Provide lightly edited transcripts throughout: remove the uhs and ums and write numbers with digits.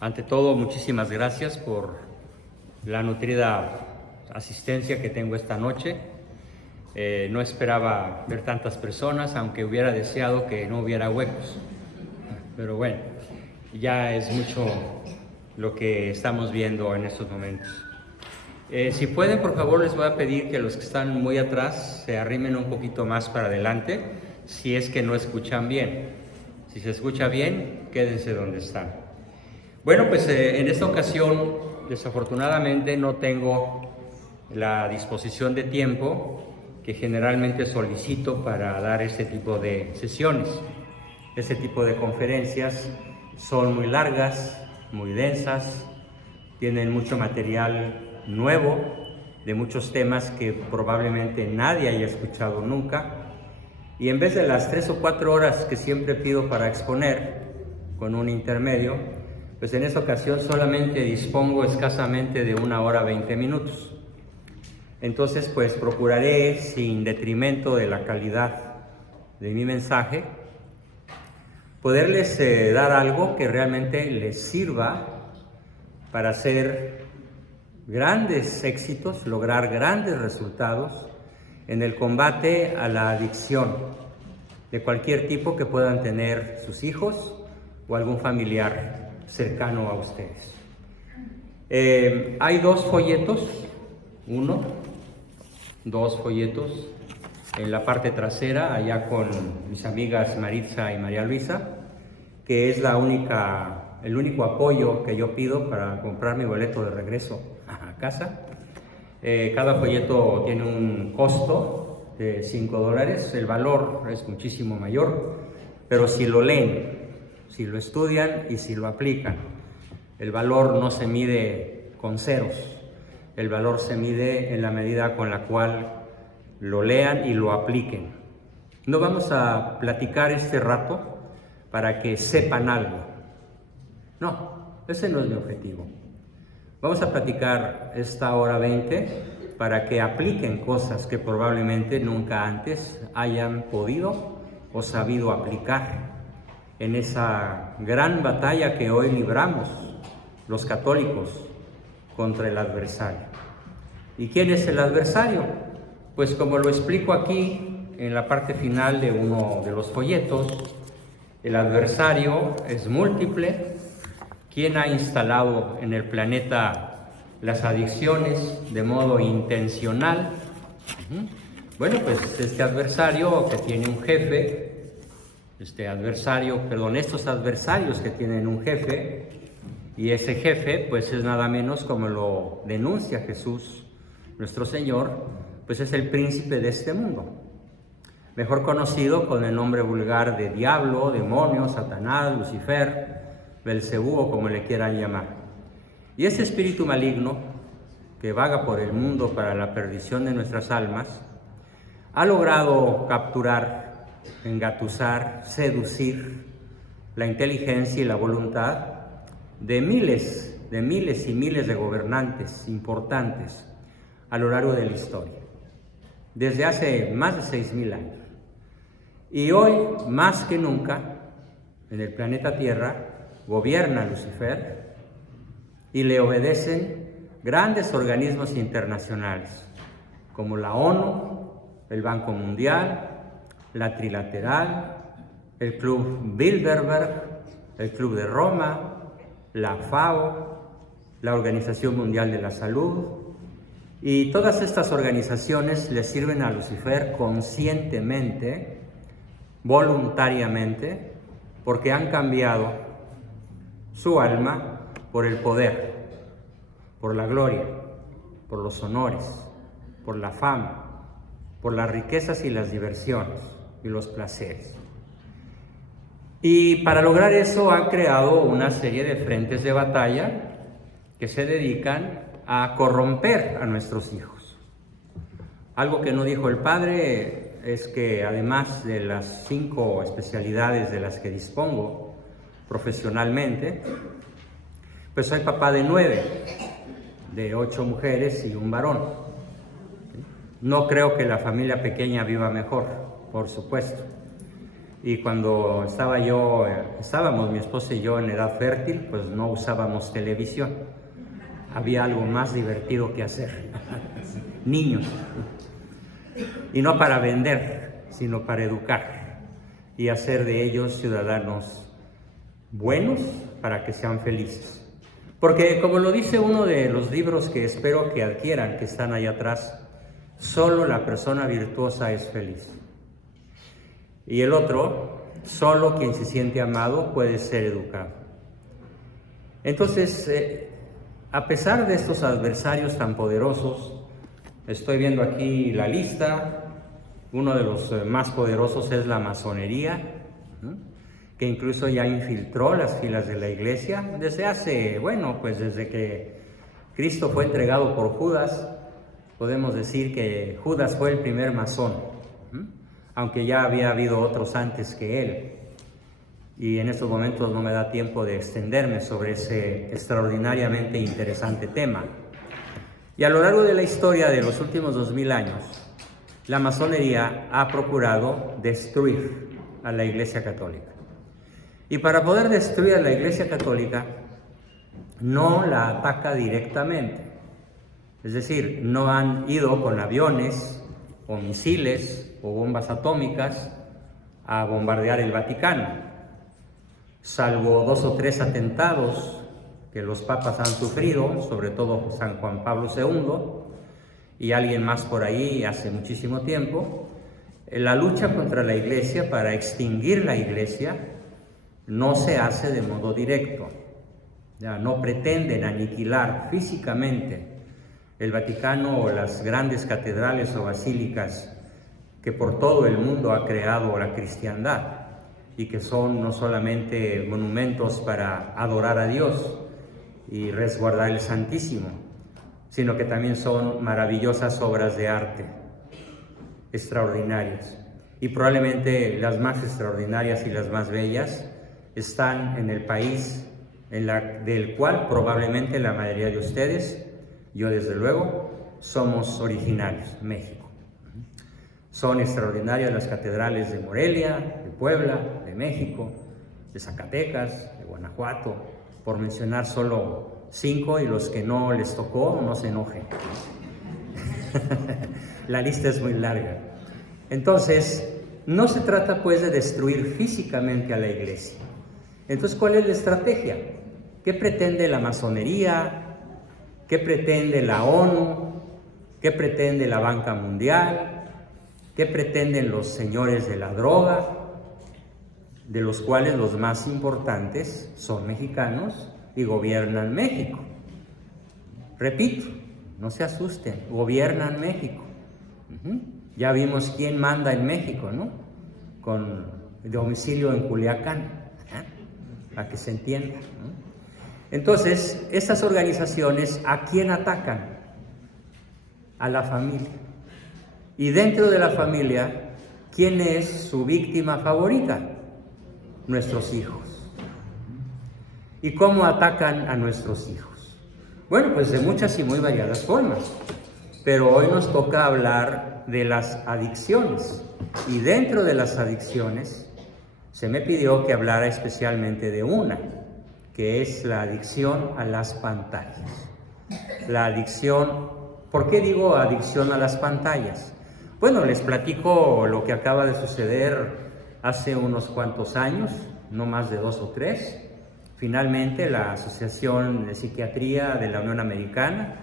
Ante todo, muchísimas gracias por la nutrida asistencia que tengo esta noche. No esperaba ver tantas personas, aunque hubiera deseado que no hubiera huecos. Pero bueno, ya es mucho lo que estamos viendo en estos momentos. Si pueden, por favor, les voy a pedir que los que están muy atrás se arrimen un poquito más para adelante, si es que no escuchan bien. Si se escucha bien, quédense donde están. Bueno, pues en esta ocasión, desafortunadamente, no tengo la disposición de tiempo que generalmente solicito para dar este tipo de sesiones. Este tipo de conferencias son muy largas, muy densas, tienen mucho material nuevo, de muchos temas que probablemente nadie haya escuchado nunca. Y en vez de las 3 o 4 horas que siempre pido para exponer, con un intermedio, pues en esta ocasión solamente dispongo escasamente de 1 hora 20 minutos. Entonces, pues procuraré, sin detrimento de la calidad de mi mensaje, poderles dar algo que realmente les sirva para hacer grandes éxitos, lograr grandes resultados en el combate a la adicción de cualquier tipo que puedan tener sus hijos o algún familiar cercano a ustedes. Hay 2 folletos, 2 folletos en la parte trasera, allá con mis amigas Maritza y María Luisa, que es el único apoyo que yo pido para comprar mi boleto de regreso a casa. Cada folleto tiene un costo de $5, el valor es muchísimo mayor, pero si lo leen, si lo estudian y si lo aplican, el valor no se mide con ceros, el valor se mide en la medida con la cual lo lean y lo apliquen. No vamos a platicar este rato para que sepan algo. No, ese no es mi objetivo. Vamos a platicar esta hora 20 para que apliquen cosas que probablemente nunca antes hayan podido o sabido aplicar en esa gran batalla que hoy libramos los católicos contra el adversario. ¿Y quién es el adversario? Pues como lo explico aquí en la parte final de uno de los folletos, el adversario es múltiple. ¿Quién ha instalado en el planeta las adicciones de modo intencional? Bueno, pues este adversario que tiene un jefe, estos adversarios que tienen un jefe, y ese jefe pues es nada menos, como lo denuncia Jesús, nuestro Señor, pues es el príncipe de este mundo, mejor conocido con el nombre vulgar de diablo, demonio, Satanás, Lucifer, Belcebú o como le quieran llamar. Y ese espíritu maligno que vaga por el mundo para la perdición de nuestras almas, ha logrado capturar, engatusar, seducir la inteligencia y la voluntad de miles y miles de gobernantes importantes a lo largo de la historia, desde hace más de 6,000 años. Y hoy, más que nunca, en el planeta Tierra, gobierna Lucifer y le obedecen grandes organismos internacionales, como la ONU, el Banco Mundial, la Trilateral, el Club Bilderberg, el Club de Roma, la FAO, la Organización Mundial de la Salud, y todas estas organizaciones le sirven a Lucifer conscientemente, voluntariamente, porque han cambiado su alma por el poder, por la gloria, por los honores, por la fama, por las riquezas y las diversiones y los placeres. Y para lograr eso han creado una serie de frentes de batalla que se dedican a corromper a nuestros hijos. Algo que no dijo el padre es que además de las 5 especialidades de las que dispongo profesionalmente, pues soy papá de 9, de 8 mujeres y un varón. No creo que la familia pequeña viva mejor, por supuesto, Y cuando estábamos mi esposa y yo en edad fértil, pues no usábamos televisión. Había algo más divertido que hacer. Niños. Y no para vender, sino para educar y hacer de ellos ciudadanos buenos para que sean felices. Porque como lo dice uno de los libros que espero que adquieran, que están ahí atrás, solo la persona virtuosa es feliz. Y el otro, solo quien se siente amado puede ser educado. Entonces, a pesar de estos adversarios tan poderosos, estoy viendo aquí la lista. Uno de los más poderosos es la masonería, ¿no?, que incluso ya infiltró las filas de la iglesia desde hace, pues desde que Cristo fue entregado por Judas. Podemos decir que Judas fue el primer masón, aunque ya había habido otros antes que él. Y en estos momentos no me da tiempo de extenderme sobre ese extraordinariamente interesante tema. Y a lo largo de la historia de los últimos 2000 años, la masonería ha procurado destruir a la Iglesia Católica. Y para poder destruir a la Iglesia Católica, no la ataca directamente. Es decir, no han ido con aviones o misiles o bombas atómicas a bombardear el Vaticano, salvo 2 o 3 atentados que los papas han sufrido, sobre todo San Juan Pablo II y alguien más por ahí hace muchísimo tiempo. La lucha contra la Iglesia, para extinguir la Iglesia, no se hace de modo directo. Ya no pretenden aniquilar físicamente el Vaticano o las grandes catedrales o basílicas que por todo el mundo ha creado la cristiandad y que son no solamente monumentos para adorar a Dios y resguardar el Santísimo, sino que también son maravillosas obras de arte, extraordinarias. Y probablemente las más extraordinarias y las más bellas están en el país del cual probablemente la mayoría de ustedes, yo desde luego, somos originarios, México. Son extraordinarias las catedrales de Morelia, de Puebla, de México, de Zacatecas, de Guanajuato, por mencionar solo 5, y los que no les tocó, no se enojen. La lista es muy larga. Entonces, no se trata pues de destruir físicamente a la Iglesia. Entonces, ¿cuál es la estrategia? ¿Qué pretende la masonería? ¿Qué pretende la ONU? ¿Qué pretende la Banca Mundial? ¿Qué pretenden los señores de la droga? De los cuales los más importantes son mexicanos y gobiernan México. Repito, no se asusten, gobiernan México. Ya vimos quién manda en México, ¿no? Con domicilio en Culiacán, para que se entienda, ¿no? Entonces, estas organizaciones, ¿a quién atacan? A la familia. Y dentro de la familia, ¿quién es su víctima favorita? Nuestros hijos. ¿Y cómo atacan a nuestros hijos? Bueno, pues de muchas y muy variadas formas. Pero hoy nos toca hablar de las adicciones. Y dentro de las adicciones, se me pidió que hablara especialmente de una, que es la adicción a las pantallas. La adicción, ¿por qué digo adicción a las pantallas? Bueno, les platico lo que acaba de suceder hace unos cuantos años, no más de 2 o 3. Finalmente, la Asociación de Psiquiatría de la Unión Americana,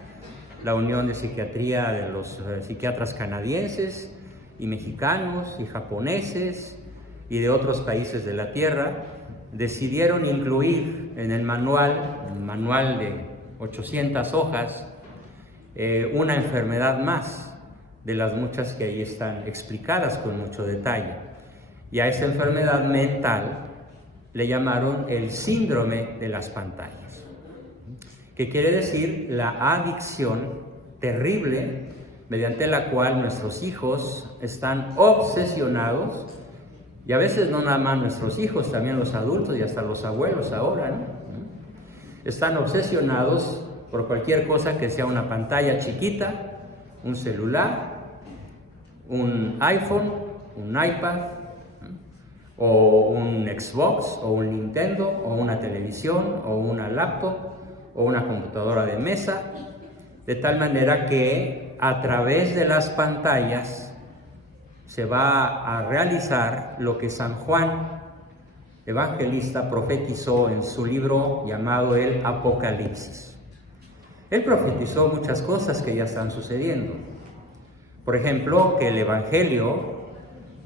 la Unión de Psiquiatría de los psiquiatras canadienses y mexicanos y japoneses y de otros países de la Tierra, decidieron incluir en el manual de 800 hojas, una enfermedad más de las muchas que ahí están explicadas con mucho detalle. Y a esa enfermedad mental le llamaron el síndrome de las pantallas, que quiere decir la adicción terrible mediante la cual nuestros hijos están obsesionados. Y a veces no nada más nuestros hijos, también los adultos y hasta los abuelos ahora, ¿no? Están obsesionados por cualquier cosa que sea una pantalla chiquita, un celular, un iPhone, un iPad, ¿no?, o un Xbox, o un Nintendo, o una televisión, o una laptop, o una computadora de mesa, de tal manera que a través de las pantallas se va a realizar lo que San Juan Evangelista profetizó en su libro llamado el Apocalipsis. Él profetizó muchas cosas que ya están sucediendo. Por ejemplo, que el Evangelio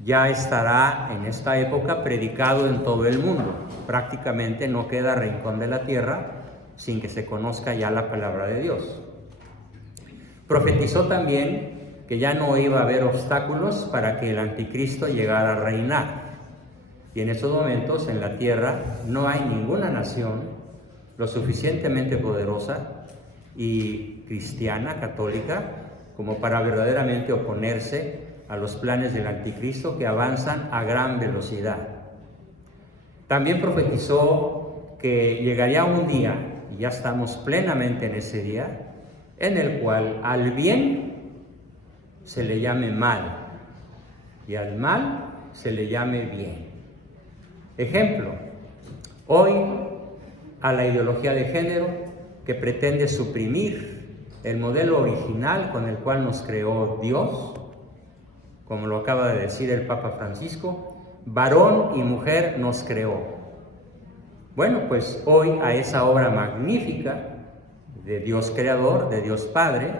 ya estará en esta época predicado en todo el mundo. Prácticamente no queda rincón de la tierra sin que se conozca ya la palabra de Dios. Profetizó también que ya no iba a haber obstáculos para que el anticristo llegara a reinar. Y en esos momentos en la tierra no hay ninguna nación lo suficientemente poderosa y cristiana, católica, como para verdaderamente oponerse a los planes del anticristo que avanzan a gran velocidad. También profetizó que llegaría un día, y ya estamos plenamente en ese día, en el cual al bien se le llame mal y al mal se le llame bien. Ejemplo, hoy a la ideología de género que pretende suprimir el modelo original con el cual nos creó Dios, como lo acaba de decir el Papa Francisco, varón y mujer nos creó. Bueno, pues hoy a esa obra magnífica de Dios Creador, de Dios Padre,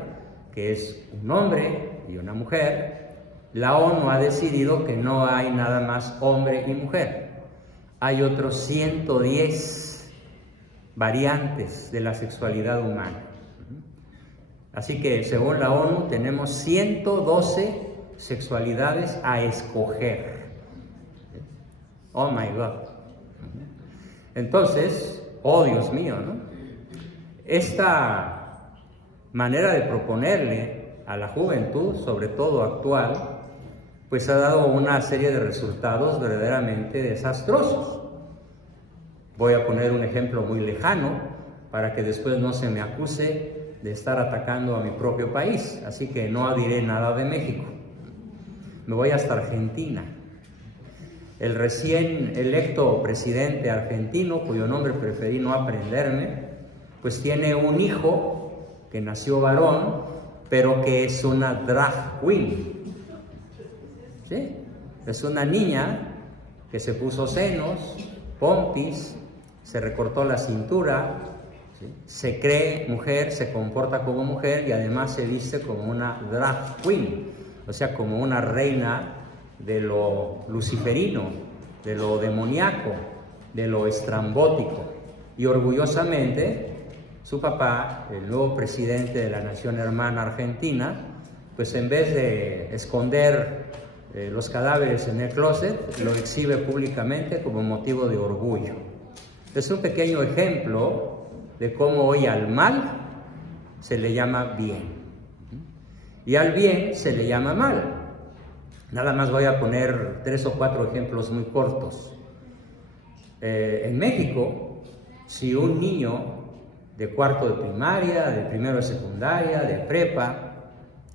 que es un hombre y una mujer, la ONU ha decidido que no hay nada más hombre y mujer. Hay otros 110 variantes de la sexualidad humana. Así que, según la ONU, tenemos 112 sexualidades a escoger. Oh my God. Entonces, oh Dios mío, ¿no? Esta manera de proponerle a la juventud, sobre todo actual, pues ha dado una serie de resultados verdaderamente desastrosos. Voy a poner un ejemplo muy lejano para que después no se me acuse de estar atacando a mi propio país, así que no diré nada de México. Me voy hasta Argentina. El recién electo presidente argentino, cuyo nombre preferí no aprenderme, pues tiene un hijo que nació varón, pero que es una drag queen. ¿Sí? Es una niña que se puso senos, pompis, se recortó la cintura, ¿sí? Se cree mujer, se comporta como mujer y además se viste como una drag queen, o sea, como una reina de lo luciferino, de lo demoníaco, de lo estrambótico. Y orgullosamente su papá, el nuevo presidente de la nación hermana Argentina, pues en vez de esconder los cadáveres en el closet, lo exhibe públicamente como motivo de orgullo. Es un pequeño ejemplo de cómo hoy al mal se le llama bien y al bien se le llama mal. Nada más voy a poner 3 o 4 ejemplos muy cortos. En México, si un niño de cuarto de primaria, de primero de secundaria, de prepa,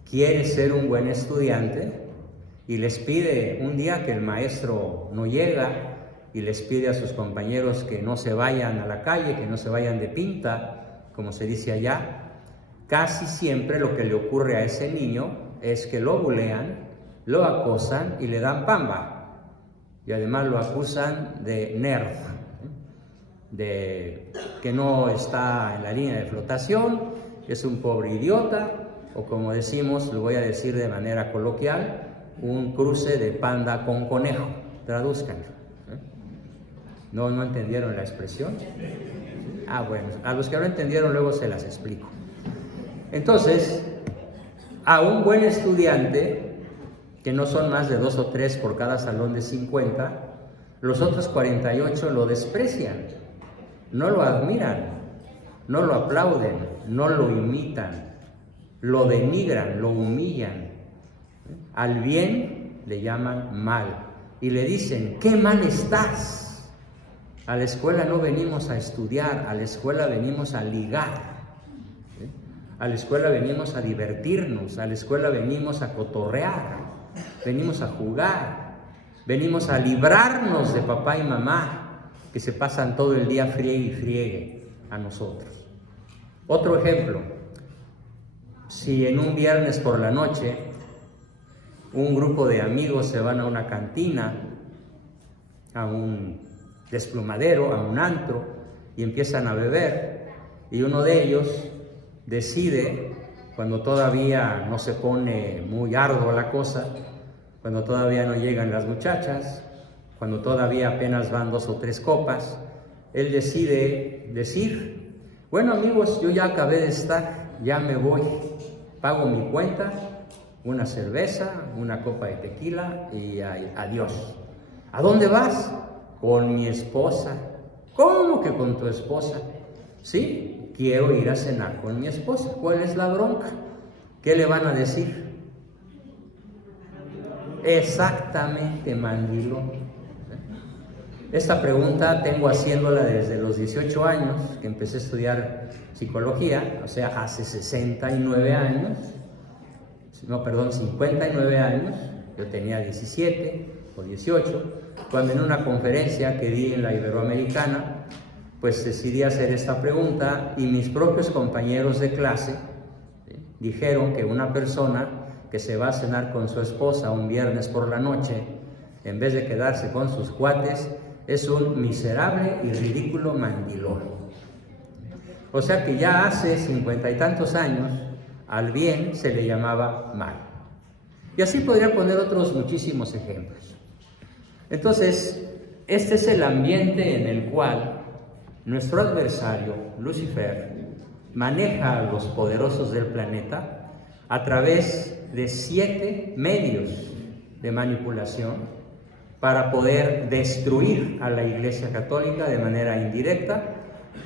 quiere ser un buen estudiante, y les pide un día que el maestro no llega y les pide a sus compañeros que no se vayan a la calle, que no se vayan de pinta, como se dice allá, casi siempre lo que le ocurre a ese niño es que lo bulean, lo acosan y le dan pamba. Y además lo acusan de nerd, de que no está en la línea de flotación, es un pobre idiota, o como decimos, lo voy a decir de manera coloquial, un cruce de panda con conejo. Traduzcan. ¿No entendieron la expresión? Ah, bueno, a los que no entendieron luego se las explico. Entonces, a un buen estudiante, que no son más de 2 o 3 por cada salón de 50, los otros 48 lo desprecian, no lo admiran, no lo aplauden, no lo imitan, lo denigran, lo humillan. Al bien le llaman mal y le dicen, ¡qué mal estás! A la escuela no venimos a estudiar, a la escuela venimos a ligar, ¿sí? A la escuela venimos a divertirnos, a la escuela venimos a cotorrear, venimos a jugar. Venimos a librarnos de papá y mamá, que se pasan todo el día friegue y friegue a nosotros. Otro ejemplo, si en un viernes por la noche un grupo de amigos se van a una cantina, a un desplumadero, a un antro, y empiezan a beber, y uno de ellos decide, cuando todavía no se pone muy ardua la cosa, cuando todavía no llegan las muchachas, cuando todavía apenas van 2 o 3 copas, él decide decir: bueno amigos, yo ya acabé de estar, ya me voy, pago mi cuenta, una cerveza, una copa de tequila y adiós. ¿A dónde vas? Con mi esposa. ¿Cómo que con tu esposa? Sí, quiero ir a cenar con mi esposa. ¿Cuál es la bronca? ¿Qué le van a decir? Exactamente, mandilón. Esta pregunta tengo haciéndola desde los 18 años, que empecé a estudiar psicología, o sea, hace 59 años, 59 años, yo tenía 17 o 18, cuando en una conferencia que di en la Iberoamericana, pues decidí hacer esta pregunta y mis propios compañeros de clase dijeron que una persona que se va a cenar con su esposa un viernes por la noche, en vez de quedarse con sus cuates, es un miserable y ridículo mandilón. O sea que ya hace 50 y tantos años al bien se le llamaba mal. Y así podría poner otros muchísimos ejemplos. Entonces, este es el ambiente en el cual nuestro adversario, Lucifer, maneja a los poderosos del planeta a través de 7 medios de manipulación para poder destruir a la Iglesia Católica de manera indirecta,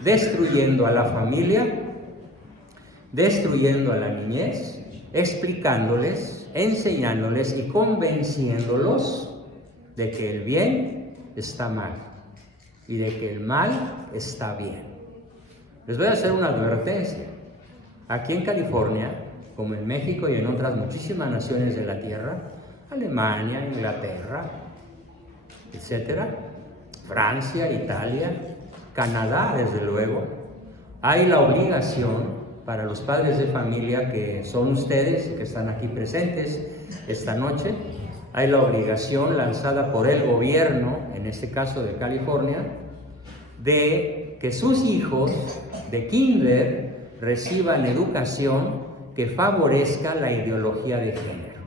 destruyendo a la familia, destruyendo a la niñez, explicándoles, enseñándoles y convenciéndolos de que el bien está mal y de que el mal está bien. Les voy a hacer una advertencia. Aquí en California, como en México y en otras muchísimas naciones de la Tierra, Alemania, Inglaterra, etcétera, Francia, Italia, Canadá, desde luego, hay la obligación para los padres de familia que son ustedes, que están aquí presentes esta noche, hay la obligación lanzada por el gobierno, en este caso de California, de que sus hijos de kinder reciban educación que favorezca la ideología de género.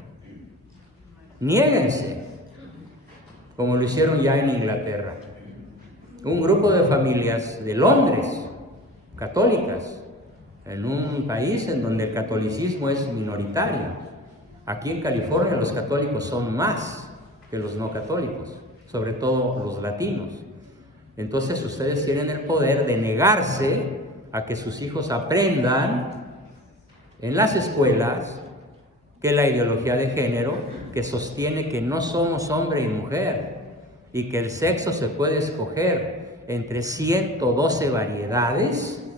Niéguense, como lo hicieron ya en Inglaterra. Un grupo de familias de Londres, católicas, en un país en donde el catolicismo es minoritario. Aquí en California los católicos son más que los no católicos, sobre todo los latinos. Entonces ustedes tienen el poder de negarse a que sus hijos aprendan en las escuelas que la ideología de género, que sostiene que no somos hombre y mujer y que el sexo se puede escoger entre 112 variedades,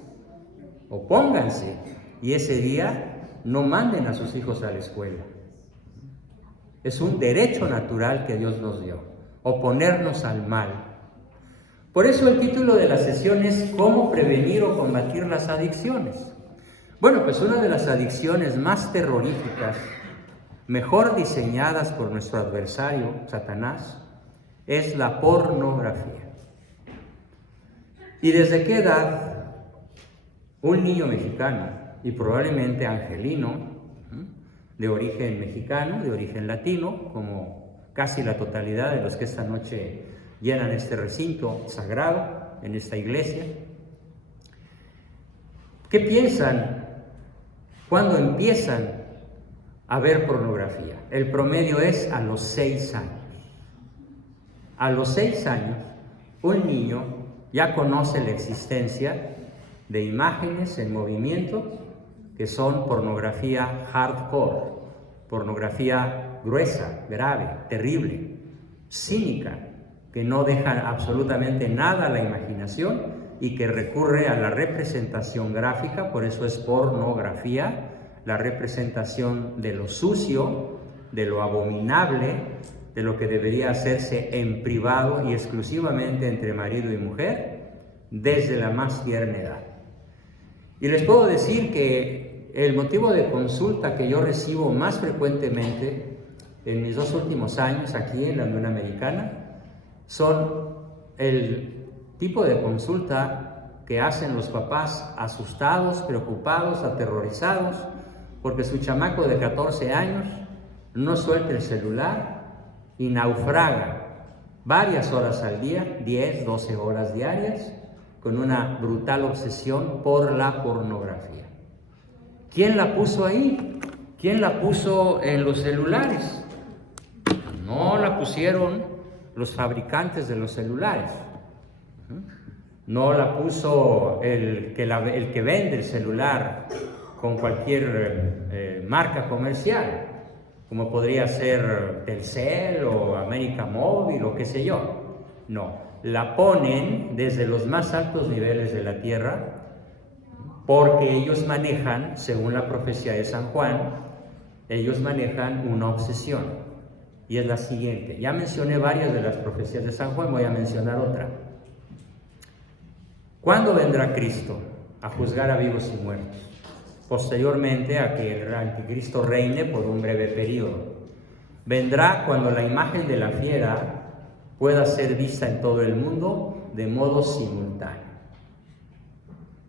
opónganse y ese día no manden a sus hijos a la escuela. Es un derecho natural que Dios nos dio, oponernos al mal. Por eso el título de la sesión es ¿Cómo prevenir o combatir las adicciones? Bueno, pues una de las adicciones más terroríficas, mejor diseñadas por nuestro adversario, Satanás, es la pornografía. ¿Y desde qué edad un niño mexicano, y probablemente angelino, de origen mexicano, de origen latino, como casi la totalidad de los que esta noche llenan este recinto sagrado, en esta iglesia, qué piensan cuando empiezan a ver pornografía? El promedio es a los 6 años. A los 6 años, un niño ya conoce la existencia de imágenes en movimiento que son pornografía hardcore, pornografía gruesa, grave, terrible, cínica, que no deja absolutamente nada a la imaginación y que recurre a la representación gráfica, por eso es pornografía, la representación de lo sucio, de lo abominable, de lo que debería hacerse en privado y exclusivamente entre marido y mujer desde la más tierna edad. Y les puedo decir que el motivo de consulta que yo recibo más frecuentemente en mis 2 últimos años aquí en la Unión Americana son el tipo de consulta que hacen los papás asustados, preocupados, aterrorizados, porque su chamaco de 14 años no suelta el celular y naufraga varias horas al día, 10, 12 horas diarias, con una brutal obsesión por la pornografía. ¿Quién la puso ahí? ¿Quién la puso en los celulares? No la pusieron los fabricantes de los celulares. No la puso el que vende el celular con cualquier marca comercial, como podría ser Telcel o América Móvil o qué sé yo. No, la ponen desde los más altos niveles de la tierra porque ellos manejan, según la profecía de San Juan, ellos manejan una obsesión y es la siguiente. Ya mencioné varias de las profecías de San Juan, voy a mencionar otra. ¿Cuándo vendrá Cristo a juzgar a vivos y muertos? Posteriormente a que el anticristo reine por un breve periodo. Vendrá cuando la imagen de la fiera pueda ser vista en todo el mundo de modo simultáneo.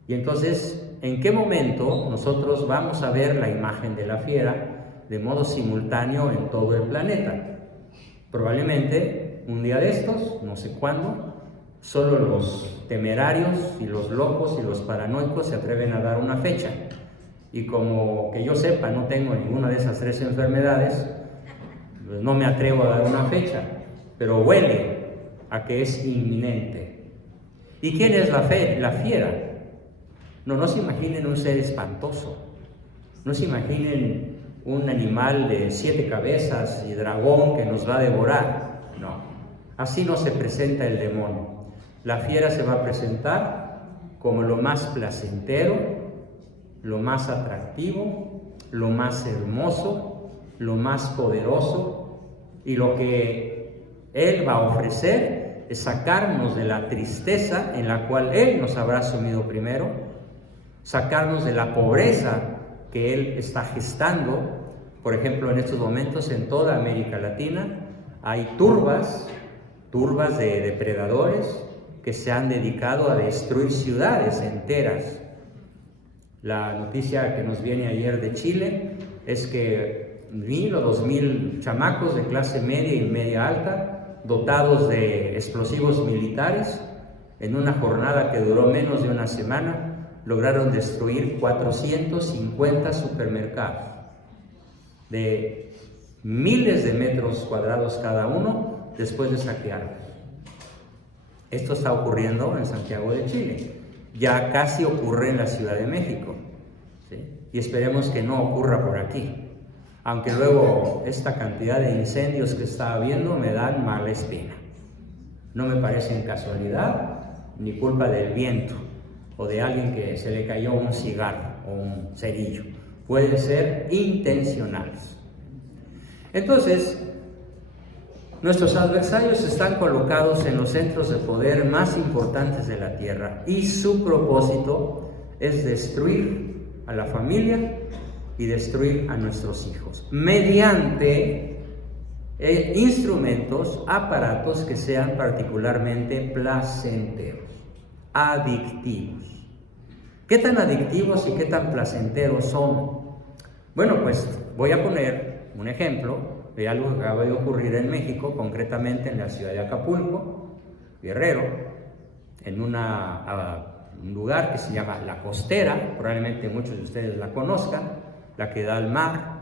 Y entonces, ¿en qué momento nosotros vamos a ver la imagen de la fiera de modo simultáneo en todo el planeta? Probablemente un día de estos, no sé cuándo. Solo los temerarios y los locos y los paranoicos se atreven a dar una fecha. Y como que yo sepa, no tengo ninguna de esas 3 enfermedades, pues no me atrevo a dar una fecha, pero huele a que es inminente. ¿Y quién es la fiera? No se imaginen un ser espantoso, no se imaginen un animal de 7 cabezas y dragón que nos va a devorar, no, así no se presenta el demonio. La fiera se va a presentar como lo más placentero, lo más atractivo, lo más hermoso, lo más poderoso, y lo que Él va a ofrecer es sacarnos de la tristeza en la cual Él nos habrá sumido primero, sacarnos de la pobreza que Él está gestando. Por ejemplo, en estos momentos en toda América Latina hay turbas de depredadores que se han dedicado a destruir ciudades enteras. La noticia que nos viene ayer de Chile es que 1,000 o 2,000 chamacos de clase media y media alta, dotados de explosivos militares, en una jornada que duró menos de una semana, lograron destruir 450 supermercados de miles de metros cuadrados cada uno después de saquearlos. Esto está ocurriendo en Santiago de Chile, ya casi ocurre en la Ciudad de México, ¿sí? Y esperemos que no ocurra por aquí, aunque luego esta cantidad de incendios que está habiendo me dan mala espina. No me parecen casualidad ni culpa del viento o de alguien que se le cayó un cigarro o un cerillo, pueden ser intencionales. Entonces, nuestros adversarios están colocados en los centros de poder más importantes de la tierra y su propósito es destruir a la familia y destruir a nuestros hijos mediante instrumentos, aparatos que sean particularmente placenteros, adictivos. ¿Qué tan adictivos y qué tan placenteros son? Bueno, pues voy a poner un ejemplo de algo que acaba de ocurrir en México, concretamente en la ciudad de Acapulco, Guerrero, en un lugar que se llama La Costera, probablemente muchos de ustedes la conozcan, la que da al mar,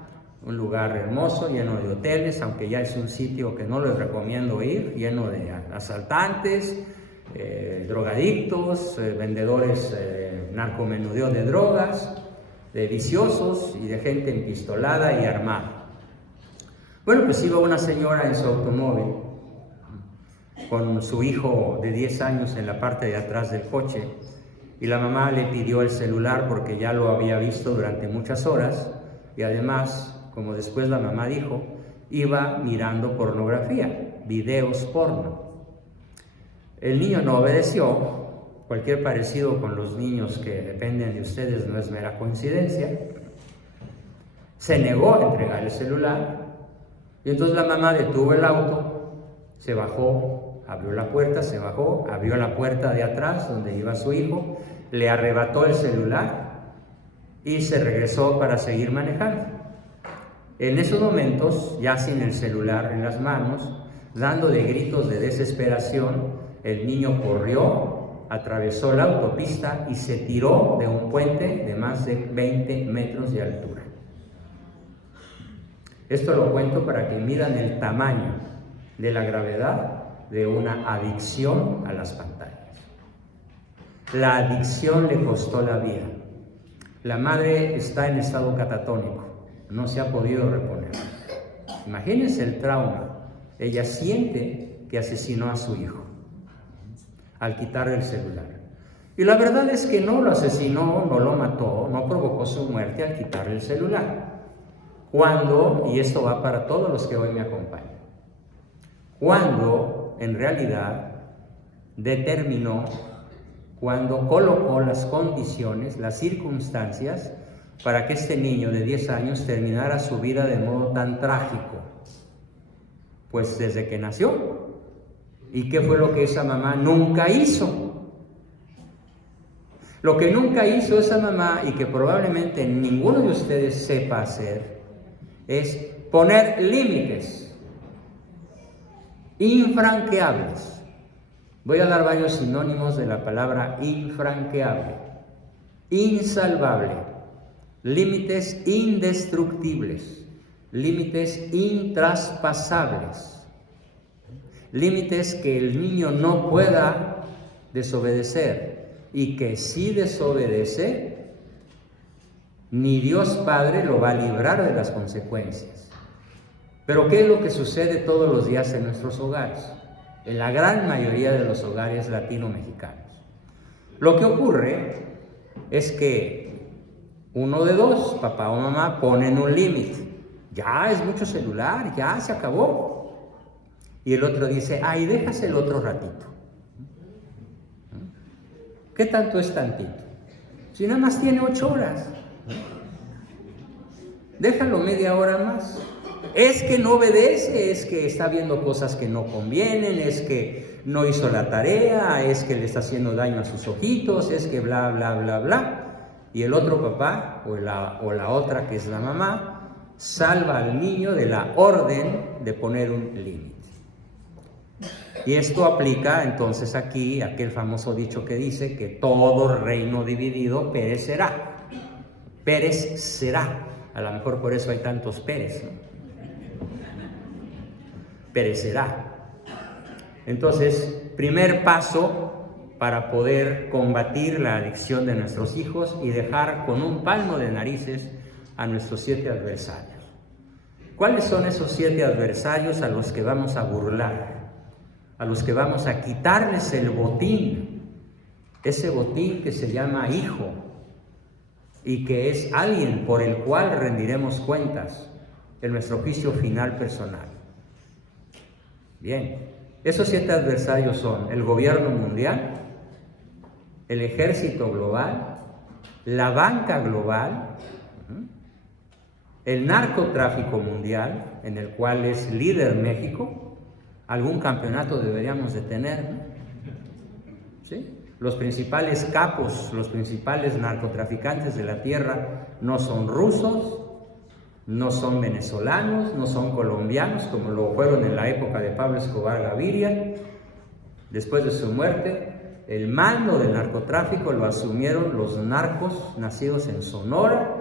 un lugar hermoso, lleno de hoteles, aunque ya es un sitio que no les recomiendo ir, lleno de asaltantes, drogadictos, vendedores, narcomenudeo de drogas, de viciosos y de gente empistolada y armada. Bueno, pues iba una señora en su automóvil con su hijo de 10 años en la parte de atrás del coche y la mamá le pidió el celular porque ya lo había visto durante muchas horas y además, como después la mamá dijo, iba mirando pornografía, videos porno. El niño no obedeció. Cualquier parecido con los niños que dependen de ustedes no es mera coincidencia. Se negó a entregar el celular y entonces la mamá detuvo el auto, se bajó, abrió la puerta, se bajó, abrió la puerta de atrás donde iba su hijo, le arrebató el celular y se regresó para seguir manejando. En esos momentos, ya sin el celular en las manos, dando de gritos de desesperación, el niño corrió, atravesó la autopista y se tiró de un puente de más de 20 metros de altura. Esto lo cuento para que midan el tamaño de la gravedad de una adicción a las pantallas. La adicción le costó la vida. La madre está en estado catatónico, no se ha podido reponer. Imagínense el trauma. Ella siente que asesinó a su hijo al quitarle el celular. Y la verdad es que no lo asesinó, no lo mató, no provocó su muerte al quitarle el celular. Cuando, y esto va para todos los que hoy me acompañan, cuando en realidad determinó, cuando colocó las condiciones, las circunstancias para que este niño de 10 años terminara su vida de modo tan trágico. Pues desde que nació. ¿Y qué fue lo que esa mamá nunca hizo? Lo que nunca hizo esa mamá y que probablemente ninguno de ustedes sepa hacer es poner límites infranqueables. Voy a dar varios sinónimos de la palabra infranqueable. Insalvable, límites indestructibles, límites intraspasables, límites que el niño no pueda desobedecer y que si desobedece, ni Dios Padre lo va a librar de las consecuencias. Pero ¿qué es lo que sucede todos los días en nuestros hogares? En la gran mayoría de los hogares latino-mexicanos. Lo que ocurre es que uno de dos, papá o mamá, ponen un límite. Ya es mucho celular, ya se acabó. Y el otro dice, ay, déjaselo otro ratito. ¿Qué tanto es tantito? Si nada más tiene 8 horas. Déjalo media hora más. Es que no obedece, es que está viendo cosas que no convienen, es que no hizo la tarea, es que le está haciendo daño a sus ojitos, es que bla, bla, bla, bla. Y el otro papá o la otra que es la mamá salva al niño de la orden de poner un límite. Y esto aplica entonces aquí aquel famoso dicho que dice que todo reino dividido perecerá. Perecerá. A lo mejor por eso hay tantos Pérez, ¿no? Perecerá. Entonces, primer paso para poder combatir la adicción de nuestros hijos y dejar con un palmo de narices a nuestros 7 adversarios. ¿Cuáles son esos 7 adversarios a los que vamos a burlar? A los que vamos a quitarles el botín, ese botín que se llama hijo y que es alguien por el cual rendiremos cuentas en nuestro juicio final personal. Bien, esos 7 adversarios son el gobierno mundial, el ejército global, la banca global, el narcotráfico mundial, en el cual es líder México. Algún campeonato deberíamos de tener, ¿no? ¿Sí? Los principales capos, los principales narcotraficantes de la tierra no son rusos, no son venezolanos, no son colombianos, como lo fueron en la época de Pablo Escobar Gaviria. Después de su muerte, el mando del narcotráfico lo asumieron los narcos nacidos en Sonora,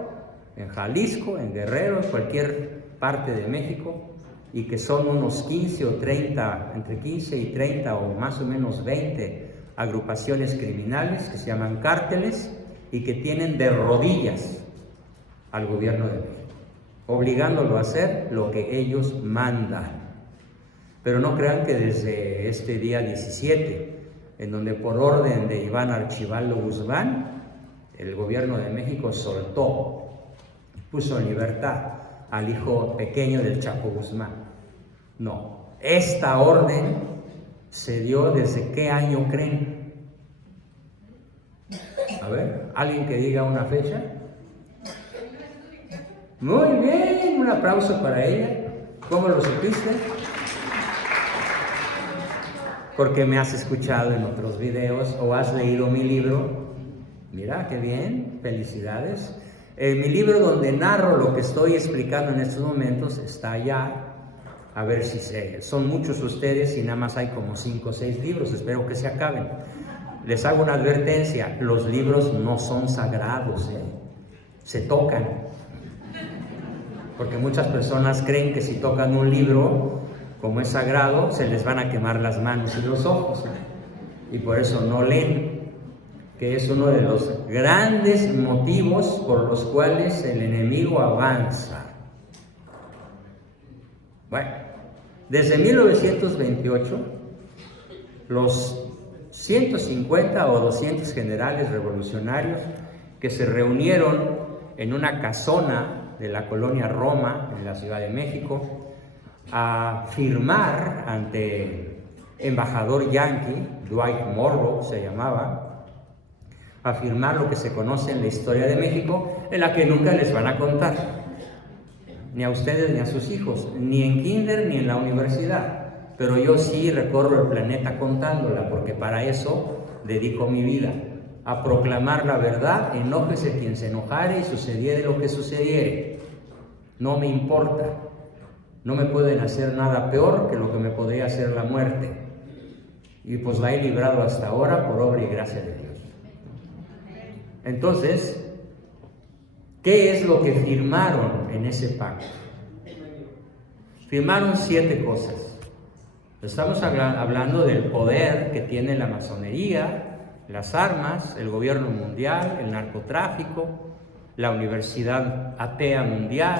en Jalisco, en Guerrero, en cualquier parte de México, y que son unos 15 o 30, entre 15 y 30 o más o menos 20 agrupaciones criminales que se llaman cárteles y que tienen de rodillas al gobierno de México, obligándolo a hacer lo que ellos mandan. Pero no crean que desde este día 17, en donde por orden de Iván Archibaldo Guzmán, el gobierno de México soltó, puso en libertad al hijo pequeño del Chapo Guzmán. No, esta orden se dio ¿desde qué año creen? A ver, ¿alguien que diga una fecha? Muy bien, un aplauso para ella. ¿Cómo lo supiste? Porque me has escuchado en otros videos o has leído mi libro. Mira, qué bien, felicidades. Mi libro donde narro lo que estoy explicando en estos momentos está allá. A ver si son muchos ustedes y nada más hay como 5 o 6 libros, espero que se acaben. Les hago una advertencia, los libros no son sagrados, se tocan. Porque muchas personas creen que si tocan un libro, como es sagrado, se les van a quemar las manos y los ojos, y por eso no leen, que es uno de los grandes motivos por los cuales el enemigo avanza. Bueno, desde 1928, los 150 o 200 generales revolucionarios que se reunieron en una casona de la colonia Roma, en la Ciudad de México, a firmar ante embajador yanqui, Dwight Morrow se llamaba, a firmar lo que se conoce en la historia de México, en la que nunca les van a contar, ni a ustedes ni a sus hijos, ni en kinder ni en la universidad, pero yo sí recorro el planeta contándola, porque para eso dedico mi vida, a proclamar la verdad, enójese quien se enojare y sucediere lo que sucediere. No me importa, no me pueden hacer nada peor que lo que me podría hacer la muerte. Y pues la he librado hasta ahora por obra y gracia de Dios. Entonces, ¿qué es lo que firmaron en ese pacto? Firmaron 7 cosas. Estamos hablando del poder que tiene la masonería, las armas, el gobierno mundial, el narcotráfico, la universidad atea mundial,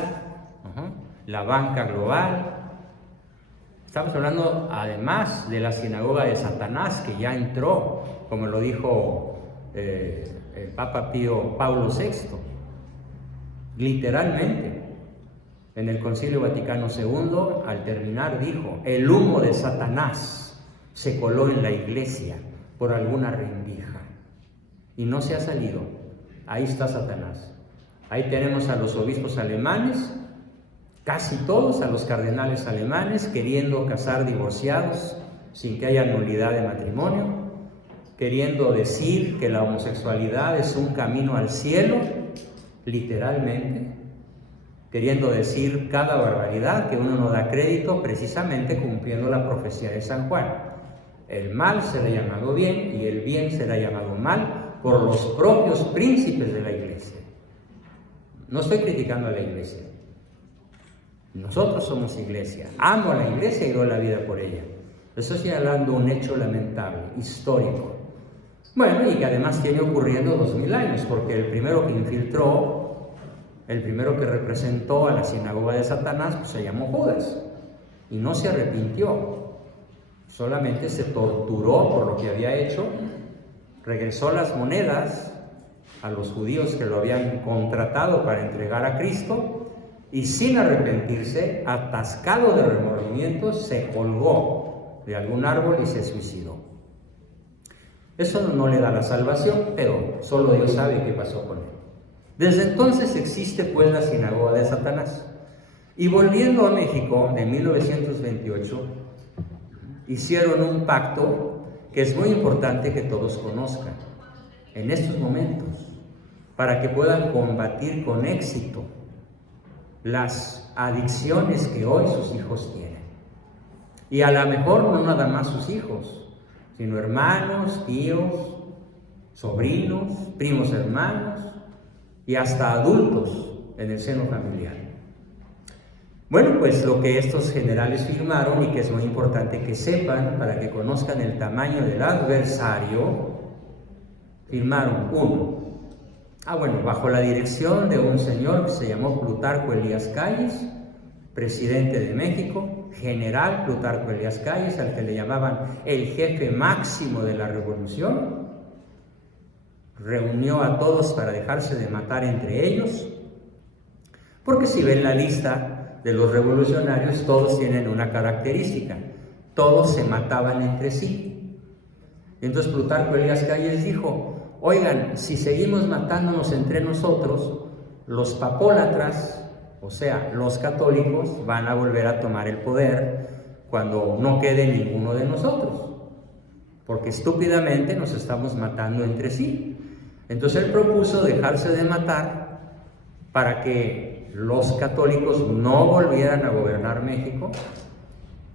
la banca global. Estamos hablando además de la sinagoga de Satanás, que ya entró, como lo dijo el Papa Pablo VI, literalmente. En el Concilio Vaticano II, al terminar, dijo: el humo de Satanás se coló en la iglesia por alguna rendija y no se ha salido. Ahí está Satanás. Ahí tenemos a los obispos alemanes, casi todos, a los cardenales alemanes, queriendo casar divorciados sin que haya nulidad de matrimonio, queriendo decir que la homosexualidad es un camino al cielo, literalmente, queriendo decir cada barbaridad que uno no da crédito, precisamente cumpliendo la profecía de San Juan. El mal será llamado bien y el bien será llamado mal por los propios príncipes de la iglesia. No estoy criticando a la iglesia. Nosotros somos iglesia. Amo a la iglesia y doy la vida por ella. Estoy señalando un hecho lamentable, histórico. Bueno, y que además tiene ocurriendo 2000 años, porque el primero que infiltró, el primero que representó a la sinagoga de Satanás, pues se llamó Judas. Y no se arrepintió. Solamente se torturó por lo que había hecho, regresó las monedas a los judíos que lo habían contratado para entregar a Cristo y sin arrepentirse, atascado de remordimientos, se colgó de algún árbol y se suicidó. Eso no le da la salvación, pero solo Dios sabe qué pasó con él. Desde entonces existe pues la sinagoga de Satanás. Y volviendo a México, de 1928, hicieron un pacto que es muy importante que todos conozcan en estos momentos, para que puedan combatir con éxito las adicciones que hoy sus hijos tienen. Y a lo mejor no nada más sus hijos, sino hermanos, tíos, sobrinos, primos hermanos y hasta adultos en el seno familiar. Bueno, pues lo que estos generales firmaron y que es muy importante que sepan para que conozcan el tamaño del adversario, firmaron bajo la dirección de un señor que se llamó Plutarco Elías Calles, presidente de México, general Plutarco Elías Calles, al que le llamaban el jefe máximo de la revolución, reunió a todos para dejarse de matar entre ellos, Porque si ven la lista de los revolucionarios, todos tienen una característica: todos se mataban entre sí. Entonces Plutarco Elías Calles dijo: oigan, si seguimos matándonos entre nosotros, los papólatras, o sea, los católicos, van a volver a tomar el poder cuando no quede ninguno de nosotros, porque estúpidamente nos estamos matando entre sí. Entonces él propuso dejarse de matar para que los católicos no volvieran a gobernar México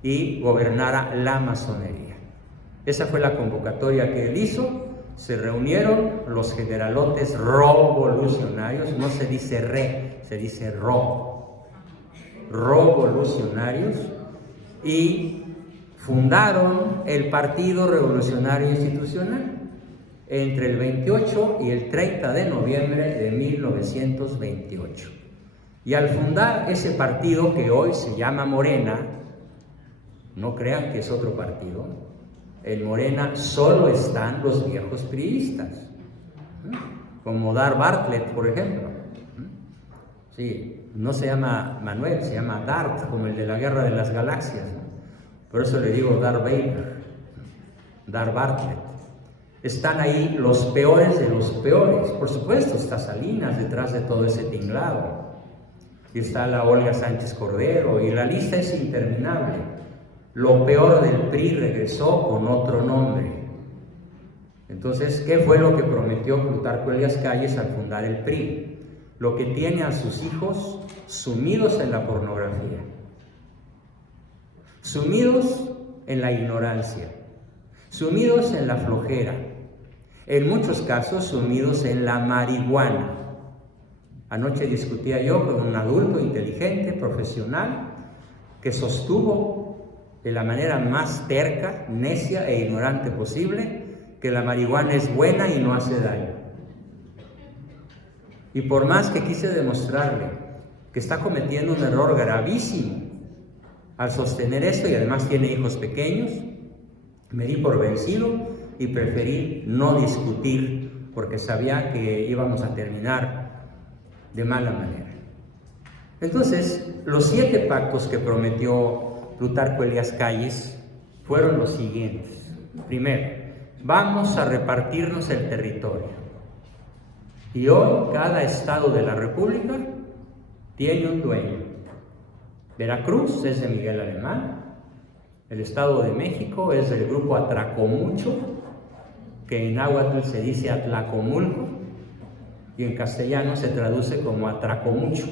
y gobernara la masonería. Esa fue la convocatoria que él hizo. Se reunieron los generalotes revolucionarios, no se dice re, se dice revolucionarios, y fundaron el Partido Revolucionario Institucional entre el 28 y el 30 de noviembre de 1928. Y al fundar ese partido, que hoy se llama Morena, no crean que es otro partido, en Morena solo están los viejos priistas, como Dar Bartlett, por ejemplo. Sí, no se llama Manuel, se llama Dart, como el de la Guerra de las Galaxias, ¿no? Por eso le digo Darth Vader, Dar Bartlett. Están ahí los peores de los peores. Por supuesto, está Salinas detrás de todo ese tinglado, y está la Olga Sánchez Cordero, y la lista es interminable. Lo peor del PRI regresó con otro nombre. Entonces, ¿qué fue lo que prometió Plutarco Elías Calles al fundar el PRI? Lo que tiene a sus hijos sumidos en la pornografía, sumidos en la ignorancia, sumidos en la flojera, en muchos casos sumidos en la marihuana. Anoche discutía yo con un adulto inteligente, profesional, que sostuvo de la manera más terca, necia e ignorante posible que la marihuana es buena y no hace daño. Y por más que quise demostrarle que está cometiendo un error gravísimo al sostener esto, y además tiene hijos pequeños, me di por vencido y preferí no discutir, porque sabía que íbamos a terminar de mala manera. Entonces, los 7 pactos que prometió Plutarco Elías Calles fueron los siguientes. Primero, vamos a repartirnos el territorio. Y hoy cada estado de la República tiene un dueño. Veracruz es de Miguel Alemán, el Estado de México es del grupo Atracomucho, que en náhuatl se dice Atlacomulco, y en castellano se traduce como Atracomucho,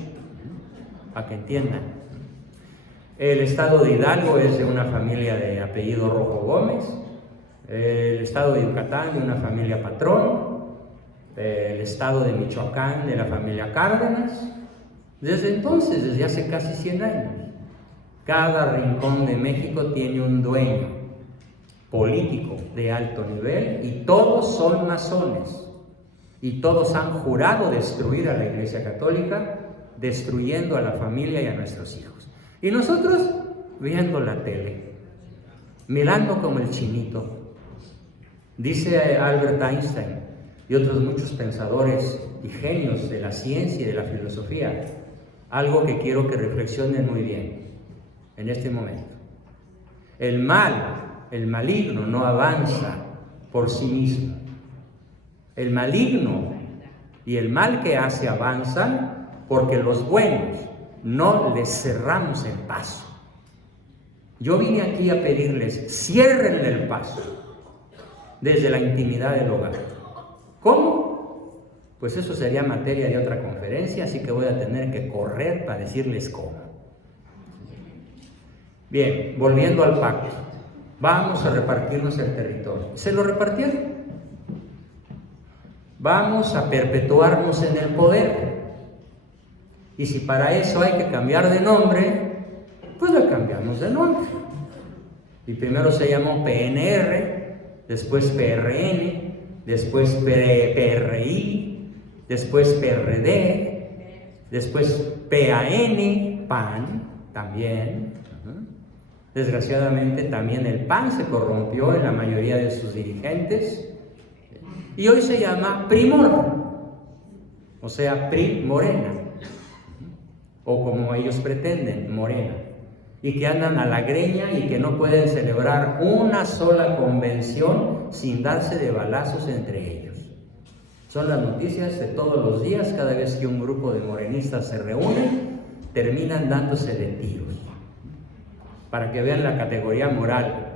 para que entiendan. El estado de Hidalgo es de una familia de apellido Rojo Gómez, el estado de Yucatán de una familia Patrón, el estado de Michoacán de la familia Cárdenas. Desde entonces, desde hace casi 100 años, cada rincón de México tiene un dueño político de alto nivel, y todos son masones, y todos han jurado destruir a la Iglesia Católica, destruyendo a la familia y a nuestros hijos. Y nosotros viendo la tele, mirando como el chinito. Dice Albert Einstein y otros muchos pensadores y genios de la ciencia y de la filosofía, algo que quiero que reflexionen muy bien en este momento. El mal, el maligno, no avanza por sí mismo. El maligno y el mal que hace avanzan porque los buenos no les cerramos el paso. Yo vine aquí a pedirles: ciérrenle el paso desde la intimidad del hogar. ¿Cómo? Pues eso sería materia de otra conferencia, así que voy a tener que correr para decirles cómo. Bien, volviendo al pacto. Vamos a repartirnos el territorio. ¿Se lo repartieron? Vamos a perpetuarnos en el poder. Y si para eso hay que cambiar de nombre, pues le cambiamos de nombre. Y primero se llamó PNR, después PRN, después PRI, después PRD, después PAN, PAN también. Desgraciadamente también el PAN se corrompió en la mayoría de sus dirigentes. Y hoy se llama Primor, o sea, PRI Morena. o como ellos pretenden, morena, y que andan a la greña y que no pueden celebrar una sola convención sin darse de balazos entre ellos. Son las noticias de todos los días. Cada vez que un grupo de morenistas se reúne, terminan dándose de tiros, para que vean la categoría moral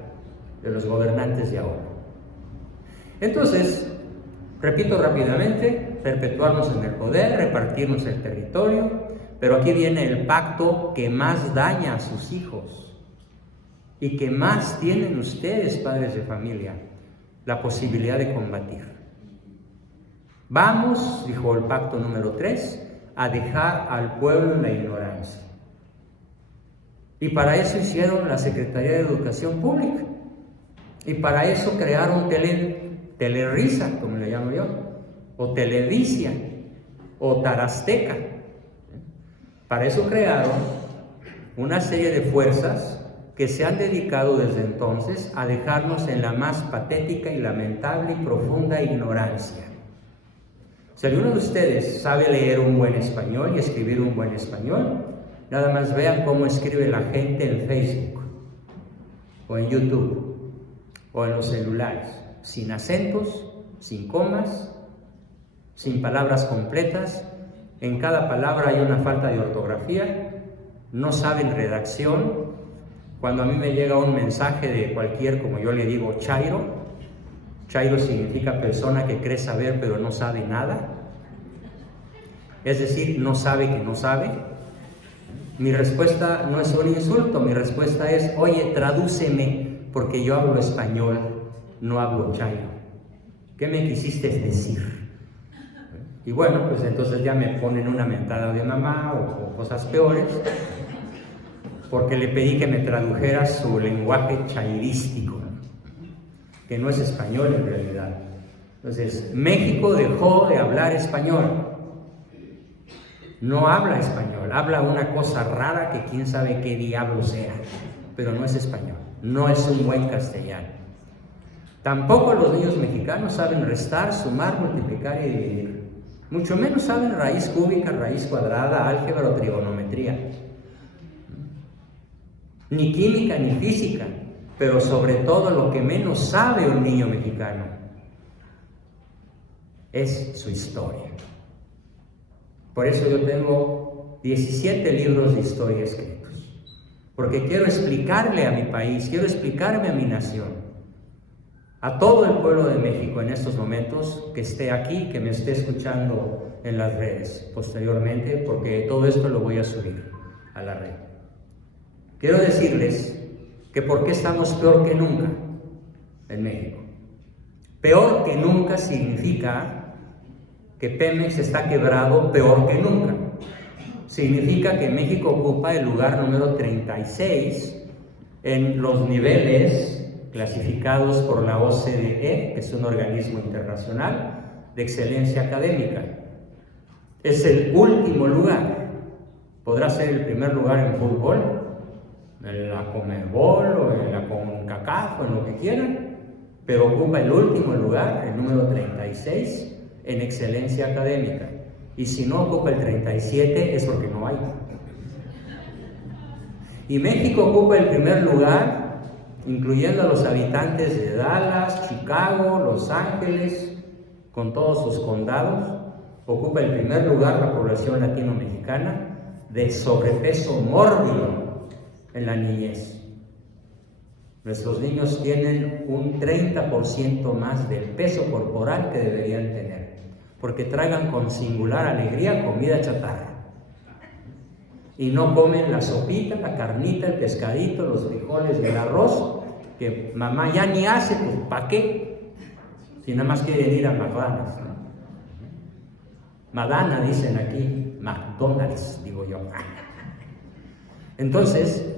de los gobernantes de ahora. Entonces, repito rápidamente, perpetuarnos en el poder, repartirnos el territorio, pero aquí viene el pacto que más daña a sus hijos y que más tienen ustedes, padres de familia, la posibilidad de combatir. Vamos, dijo el pacto número 3, a dejar al pueblo en la ignorancia. Y para eso hicieron la Secretaría de Educación Pública. Y para eso crearon Telerisa, como le llamo yo, o Televisia, o Tarasteca. Para eso crearon una serie de fuerzas que se han dedicado desde entonces a dejarnos en la más patética y lamentable y profunda ignorancia. Si alguno de ustedes sabe leer un buen español y escribir un buen español, nada más vean cómo escribe la gente en Facebook, o en YouTube, o en los celulares, sin acentos, sin comas, sin palabras completas. En cada palabra hay una falta de ortografía, no saben redacción. Cuando a mí me llega un mensaje de cualquier, como yo le digo, chairo, chairo significa persona que cree saber pero no sabe nada, es decir, no sabe que no sabe. Mi respuesta no es un insulto, mi respuesta es: oye, tradúceme, porque yo hablo español, no hablo chairo. ¿Qué me quisiste decir? Y bueno, pues entonces ya me ponen una mentada de mamá o cosas peores, porque le pedí que me tradujera su lenguaje chairístico, que no es español en realidad. Entonces, México dejó de hablar español. No habla español, habla una cosa rara que quién sabe qué diablo sea, pero no es español, no es un buen castellano. Tampoco los niños mexicanos saben restar, sumar, multiplicar y dividir. Mucho menos saben raíz cúbica, raíz cuadrada, álgebra o trigonometría. Ni química ni física, pero sobre todo lo que menos sabe un niño mexicano es su historia. Por eso yo tengo 17 libros de historia escritos, porque quiero explicarle a mi país, quiero explicarme a mi nación, a todo el pueblo de México en estos momentos, que esté aquí, que me esté escuchando en las redes posteriormente, porque todo esto lo voy a subir a la red. Quiero decirles que por qué estamos peor que nunca en México. Peor que nunca significa que Pemex está quebrado peor que nunca. Significa que México ocupa el lugar número 36 en los niveles clasificados por la OCDE, que es un organismo internacional de excelencia académica. Es el último lugar. Podrá ser el primer lugar en fútbol, en la Conmebol o en la CONCACAF o en lo que quieran, pero ocupa el último lugar, el número 36, en excelencia académica. Y si no ocupa el 37 es porque no hay. Y México ocupa el primer lugar, incluyendo a los habitantes de Dallas, Chicago, Los Ángeles, con todos sus condados. Ocupa el primer lugar la población latino-mexicana de sobrepeso mórbido en la niñez. Nuestros niños tienen un 30% más del peso corporal que deberían tener, porque tragan con singular alegría comida chatarra. Y no comen la sopita, la carnita, el pescadito, los frijoles y el arroz, que mamá ya ni hace, pues ¿para qué? Si nada más quieren ir a McDonald's, ¿no? Madana dicen aquí, McDonald's, digo yo. Entonces,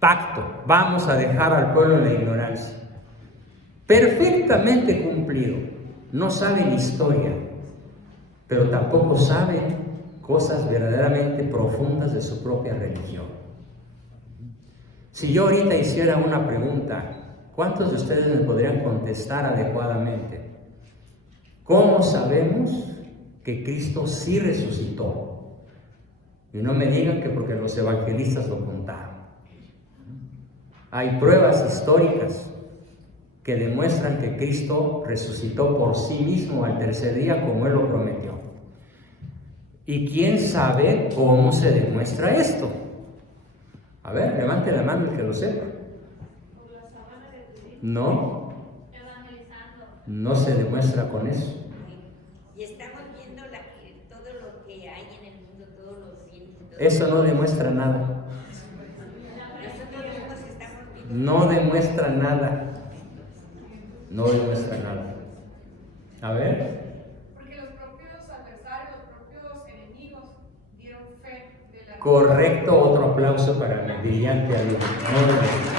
pacto, vamos a dejar al pueblo en la ignorancia. Perfectamente cumplido. No saben historia, pero tampoco saben cosas verdaderamente profundas de su propia religión. Si yo ahorita hiciera una pregunta, ¿cuántos de ustedes me podrían contestar adecuadamente? ¿Cómo sabemos que Cristo sí resucitó? Y no me digan que porque los evangelistas lo contaron. Hay pruebas históricas que demuestran que Cristo resucitó por sí mismo al tercer día como Él lo prometió. ¿Y quién sabe cómo se demuestra esto? A ver, levante la mano el que lo sepa. No, no se demuestra con eso. Y estamos viendo todo lo que hay en el mundo, todos los bienes. Eso no demuestra nada. Nosotros mismos estamos viendo. No demuestra nada. No demuestra nada. A ver. Porque los propios adversarios, los propios enemigos dieron fe de la... Correcto, otro aplauso para mi brillante alumno. No demuestra.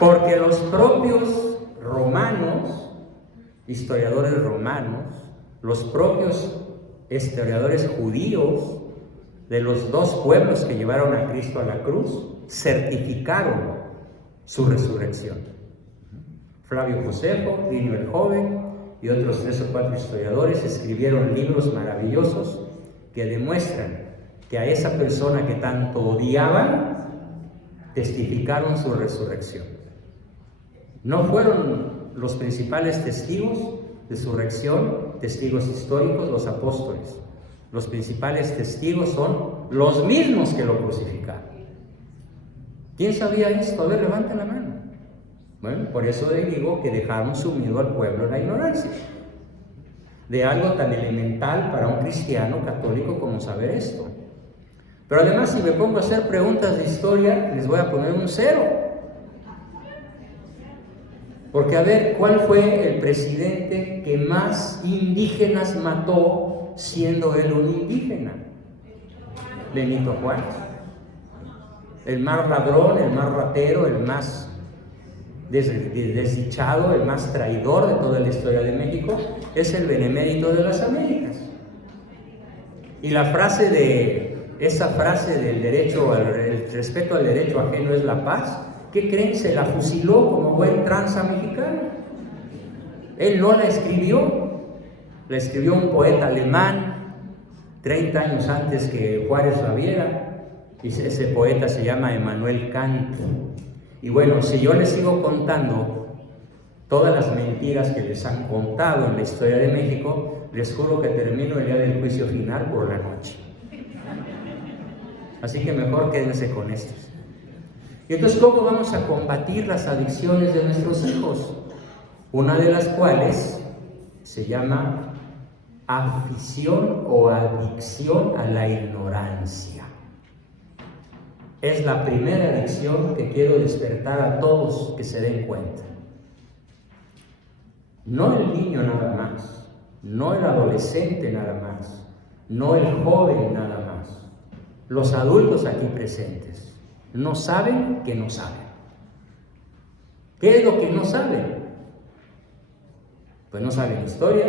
Porque los propios romanos, historiadores romanos, los propios historiadores judíos de los dos pueblos que llevaron a Cristo a la cruz, certificaron su resurrección. Flavio Josefo, Plinio el Joven y otros 3 o 4 historiadores escribieron libros maravillosos que demuestran que a esa persona que tanto odiaban, testificaron su resurrección. No fueron los principales testigos de su resurrección, testigos históricos, los apóstoles. Los principales testigos son los mismos que lo crucificaron. ¿Quién sabía esto? A ver, levanta la mano. Bueno, por eso le digo que dejaron sumido al pueblo en la ignorancia de algo tan elemental para un cristiano católico como saber esto. Pero además, si me pongo a hacer preguntas de historia, les voy a poner un 0. Porque a ver, ¿cuál fue el presidente que más indígenas mató siendo él un indígena? Benito Juárez. El más ladrón, el más ratero, el más desdichado, el más traidor de toda la historia de México es el benemérito de las Américas. Y esa frase del derecho, el respeto al derecho ajeno es la paz, ¿qué creen? Se la fusiló como buen tranza mexicano. Él no la escribió un poeta alemán 30 años antes que Juárez la viera, y ese poeta se llama Emmanuel Kant. Y bueno, si yo les sigo contando todas las mentiras que les han contado en la historia de México, les juro que termino el día del juicio final por la noche. Así que mejor quédense con estos. Y entonces, ¿cómo vamos a combatir las adicciones de nuestros hijos? Una de las cuales se llama afición o adicción a la ignorancia. Es la primera adicción que quiero despertar a todos que se den cuenta. No el niño nada más, no el adolescente nada más, no el joven nada más. Los adultos aquí presentes no saben que no saben. ¿Qué es lo que no saben? Pues no saben historia,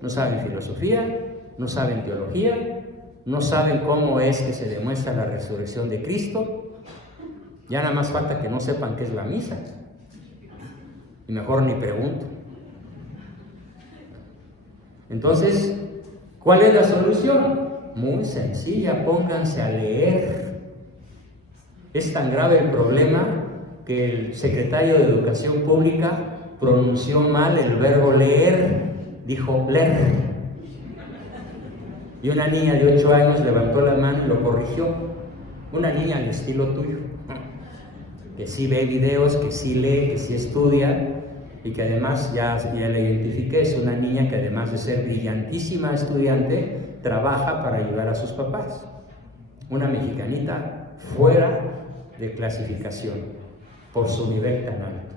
no saben filosofía, no saben teología, no saben cómo es que se demuestra la resurrección de Cristo. Ya nada más falta que no sepan qué es la misa. Y mejor ni pregunto. Entonces, ¿cuál es la solución? Muy sencilla, pónganse a leer. Es tan grave el problema que el secretario de Educación Pública pronunció mal el verbo leer, dijo leer. Y una niña de 8 años levantó la mano y lo corrigió. Una niña al estilo tuyo, que sí ve videos, que sí lee, que sí estudia, y que además ya la identifiqué, es una niña que además de ser brillantísima estudiante, trabaja para ayudar a sus papás. Una mexicanita fuera de clasificación por su nivel tan alto.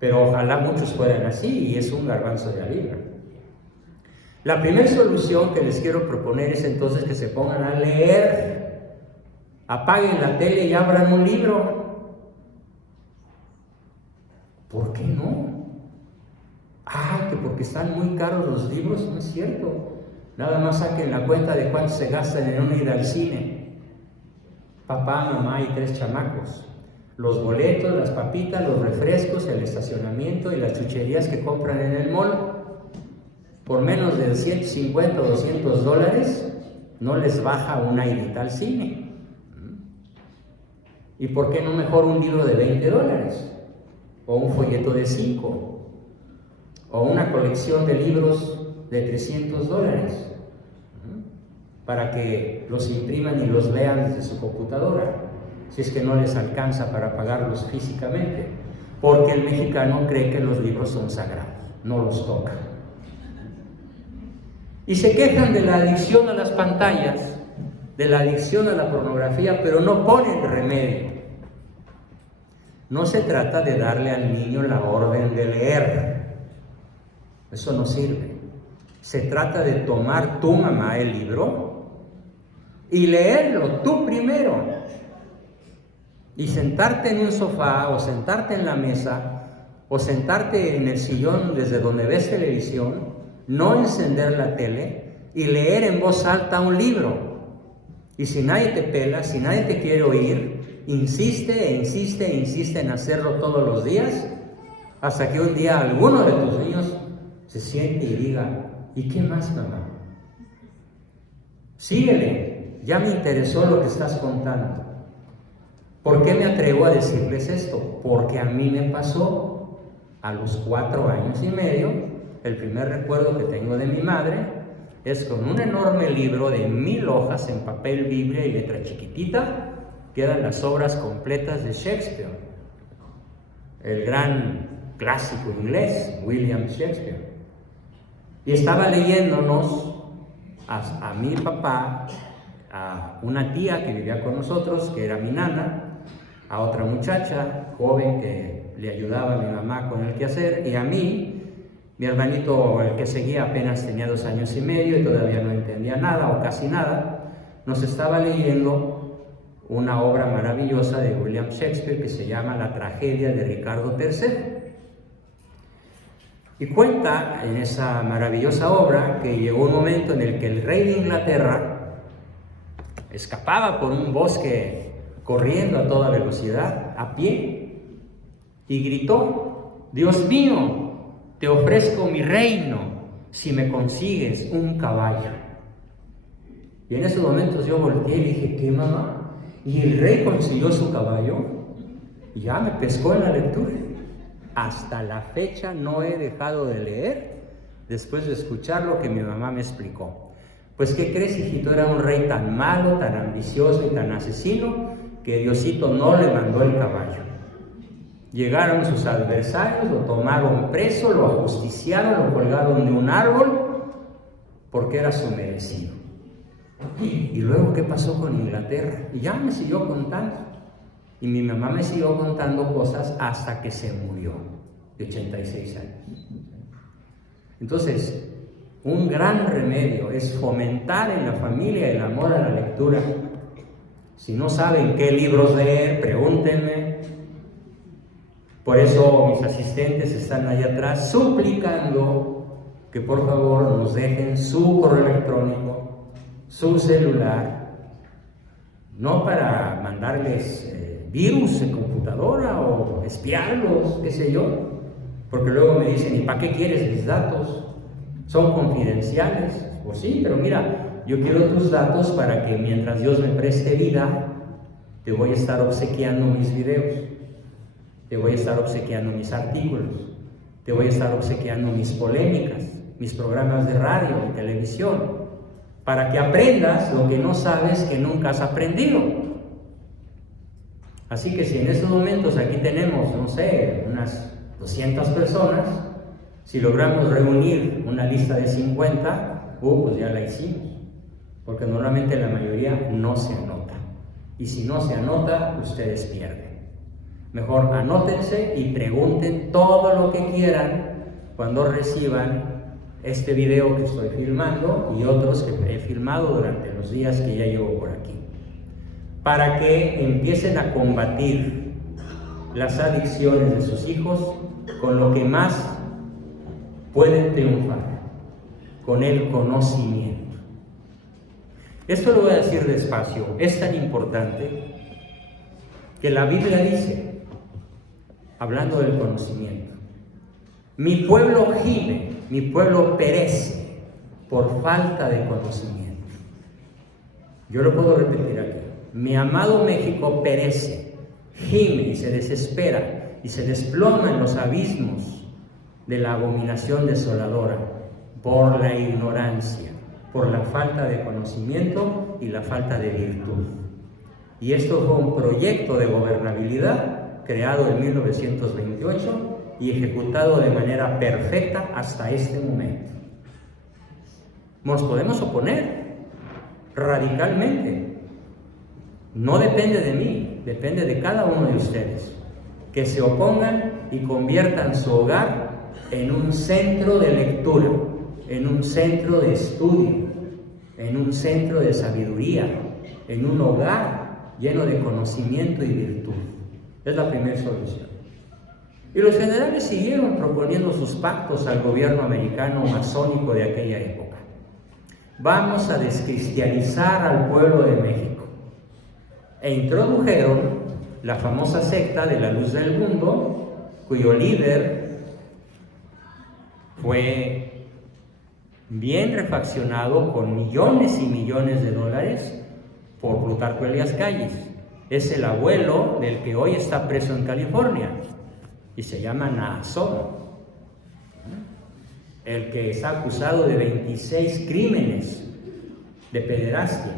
Pero ojalá muchos fueran así, y es un garbanzo de la libra. La primera solución que les quiero proponer es entonces que se pongan a leer. Apaguen la tele y abran un libro. ¿Por qué no? Que porque están muy caros los libros. No es cierto. Nada más saquen la cuenta de cuánto se gastan en una ida al cine. Papá, mamá y 3 chamacos. Los boletos, las papitas, los refrescos, el estacionamiento y las chucherías que compran en el mall. por menos de 150 o 200 dólares, no les baja una idita al cine. ¿Y por qué no mejor un libro de 20 dólares? O un folleto de 5, o una colección de libros de 300 dólares, para que los impriman y los vean desde su computadora, si es que no les alcanza para pagarlos físicamente, porque el mexicano cree que los libros son sagrados, no los toca. Y se quejan de la adicción a las pantallas, de la adicción a la pornografía, pero no ponen remedio. No se trata de darle al niño la orden de leer, eso no sirve. Se trata de tomar tu mamá el libro y leerlo tú primero, y sentarte en un sofá, o sentarte en la mesa, o sentarte en el sillón desde donde ves televisión, no encender la tele y leer en voz alta un libro. Y si nadie te pela, si nadie te quiere oír, insiste en hacerlo todos los días, hasta que un día alguno de tus niños se siente y diga: ¿y qué más, mamá? Síguele, ya me interesó lo que estás contando. ¿Por qué me atrevo a decirles esto? Porque a mí me pasó a los 4 años y medio. El primer recuerdo que tengo de mi madre es con un enorme libro de 1000 hojas en papel Biblia y letra chiquitita. Quedan las obras completas de Shakespeare, el gran clásico inglés, William Shakespeare. Y estaba leyéndonos a mi papá, a una tía que vivía con nosotros, que era mi nana, a otra muchacha joven que le ayudaba a mi mamá con el quehacer, y a mí, mi hermanito, el que seguía, apenas tenía 2 años y medio y todavía no entendía nada o casi nada. Nos estaba leyendo una obra maravillosa de William Shakespeare que se llama La tragedia de Ricardo III. Y cuenta en esa maravillosa obra que llegó un momento en el que el rey de Inglaterra escapaba por un bosque corriendo a toda velocidad, a pie, y gritó: Dios mío, te ofrezco mi reino si me consigues un caballo. Y en esos momentos yo volteé y dije: ¿qué, mamá? Y el rey consiguió su caballo, y ya me pescó en la lectura. Hasta la fecha no he dejado de leer después de escuchar lo que mi mamá me explicó. Pues, ¿qué crees, hijito? Era un rey tan malo, tan ambicioso y tan asesino que Diosito no le mandó el caballo. Llegaron sus adversarios, lo tomaron preso, lo ajusticiaron, lo colgaron de un árbol porque era su merecido. Y luego, ¿qué pasó con Inglaterra? Y ya me siguió contando. Y mi mamá me siguió contando cosas hasta que se murió, de 86 años. Entonces, un gran remedio es fomentar en la familia el amor a la lectura. Si no saben qué libros leer, pregúntenme. Por eso mis asistentes están allá atrás suplicando que por favor nos dejen su correo electrónico, su celular, no para mandarles virus en computadora o espiarlos, qué sé yo, porque luego me dicen: ¿y para qué quieres mis datos? Son confidenciales. Pues sí, pero mira, yo quiero tus datos para que mientras Dios me preste vida, te voy a estar obsequiando mis videos, te voy a estar obsequiando mis artículos, te voy a estar obsequiando mis polémicas, mis programas de radio y televisión, para que aprendas lo que no sabes, que nunca has aprendido. Así que si en estos momentos aquí tenemos, no sé, unas 200 personas, si logramos reunir una lista de 50, pues ya la hicimos, porque normalmente la mayoría no se anota. Y si no se anota, ustedes pierden. Mejor anótense y pregunten todo lo que quieran cuando reciban este video que estoy filmando y otros que he filmado durante los días que ya llevo por aquí, para que empiecen a combatir las adicciones de sus hijos con lo que más pueden triunfar, con el conocimiento. Esto lo voy a decir despacio, es tan importante que la Biblia dice, hablando del conocimiento: mi pueblo gime Mi pueblo perece por falta de conocimiento. Yo lo puedo repetir aquí. Mi amado México perece, gime y se desespera y se desploma en los abismos de la abominación desoladora por la ignorancia, por la falta de conocimiento y la falta de virtud. Y esto fue un proyecto de gobernabilidad creado en 1928 y ejecutado de manera perfecta hasta este momento. Nos podemos oponer radicalmente. No depende de mí, depende de cada uno de ustedes. Que se opongan y conviertan su hogar en un centro de lectura, en un centro de estudio, en un centro de sabiduría, en un hogar lleno de conocimiento y virtud. Es la primera solución. Y los generales siguieron proponiendo sus pactos al gobierno americano masónico de aquella época. Vamos a descristianizar al pueblo de México. E introdujeron la famosa secta de la Luz del Mundo, cuyo líder fue bien refaccionado con millones y millones de dólares por Plutarco Elías Calles. Es el abuelo del que hoy está preso en California y se llama Naasón, el que está acusado de 26 crímenes de pederastia,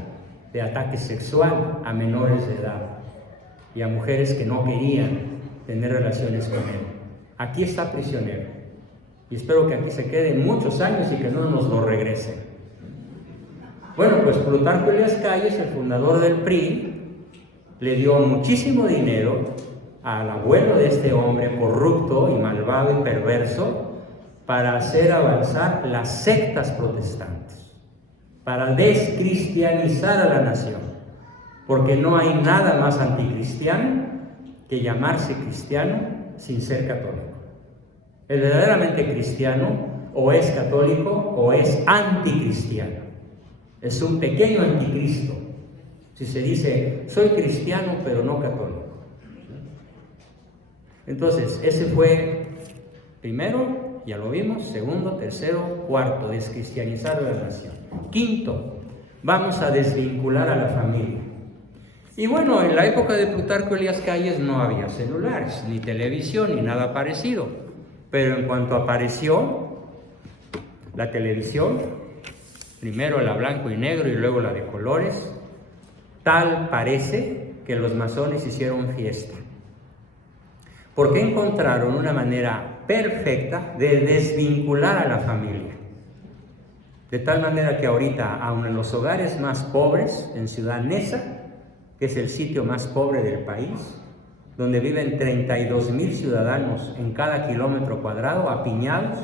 de ataque sexual a menores de edad y a mujeres que no querían tener relaciones con él. Aquí está prisionero y espero que aquí se quede muchos años y que no nos lo regresen. Bueno, pues Plutarco Elías Calles, el fundador del PRI, le dio muchísimo dinero al abuelo de este hombre corrupto y malvado y perverso para hacer avanzar las sectas protestantes, para descristianizar a la nación, porque no hay nada más anticristiano que llamarse cristiano sin ser católico. El verdaderamente cristiano o es católico o es anticristiano. Es un pequeño anticristo si se dice soy cristiano pero no católico. Entonces, ese fue primero, ya lo vimos, segundo, tercero, cuarto, descristianizar a la nación. Quinto, vamos a desvincular a la familia. Y bueno, en la época de Plutarco Elías Calles no había celulares, ni televisión, ni nada parecido. Pero en cuanto apareció la televisión, primero la blanco y negro y luego la de colores, tal parece que los masones hicieron fiesta. Porque encontraron una manera perfecta de desvincular a la familia. De tal manera que ahorita, aun en los hogares más pobres, en Ciudad Neza, que es el sitio más pobre del país, donde viven 32,000 ciudadanos en cada kilómetro cuadrado, apiñados,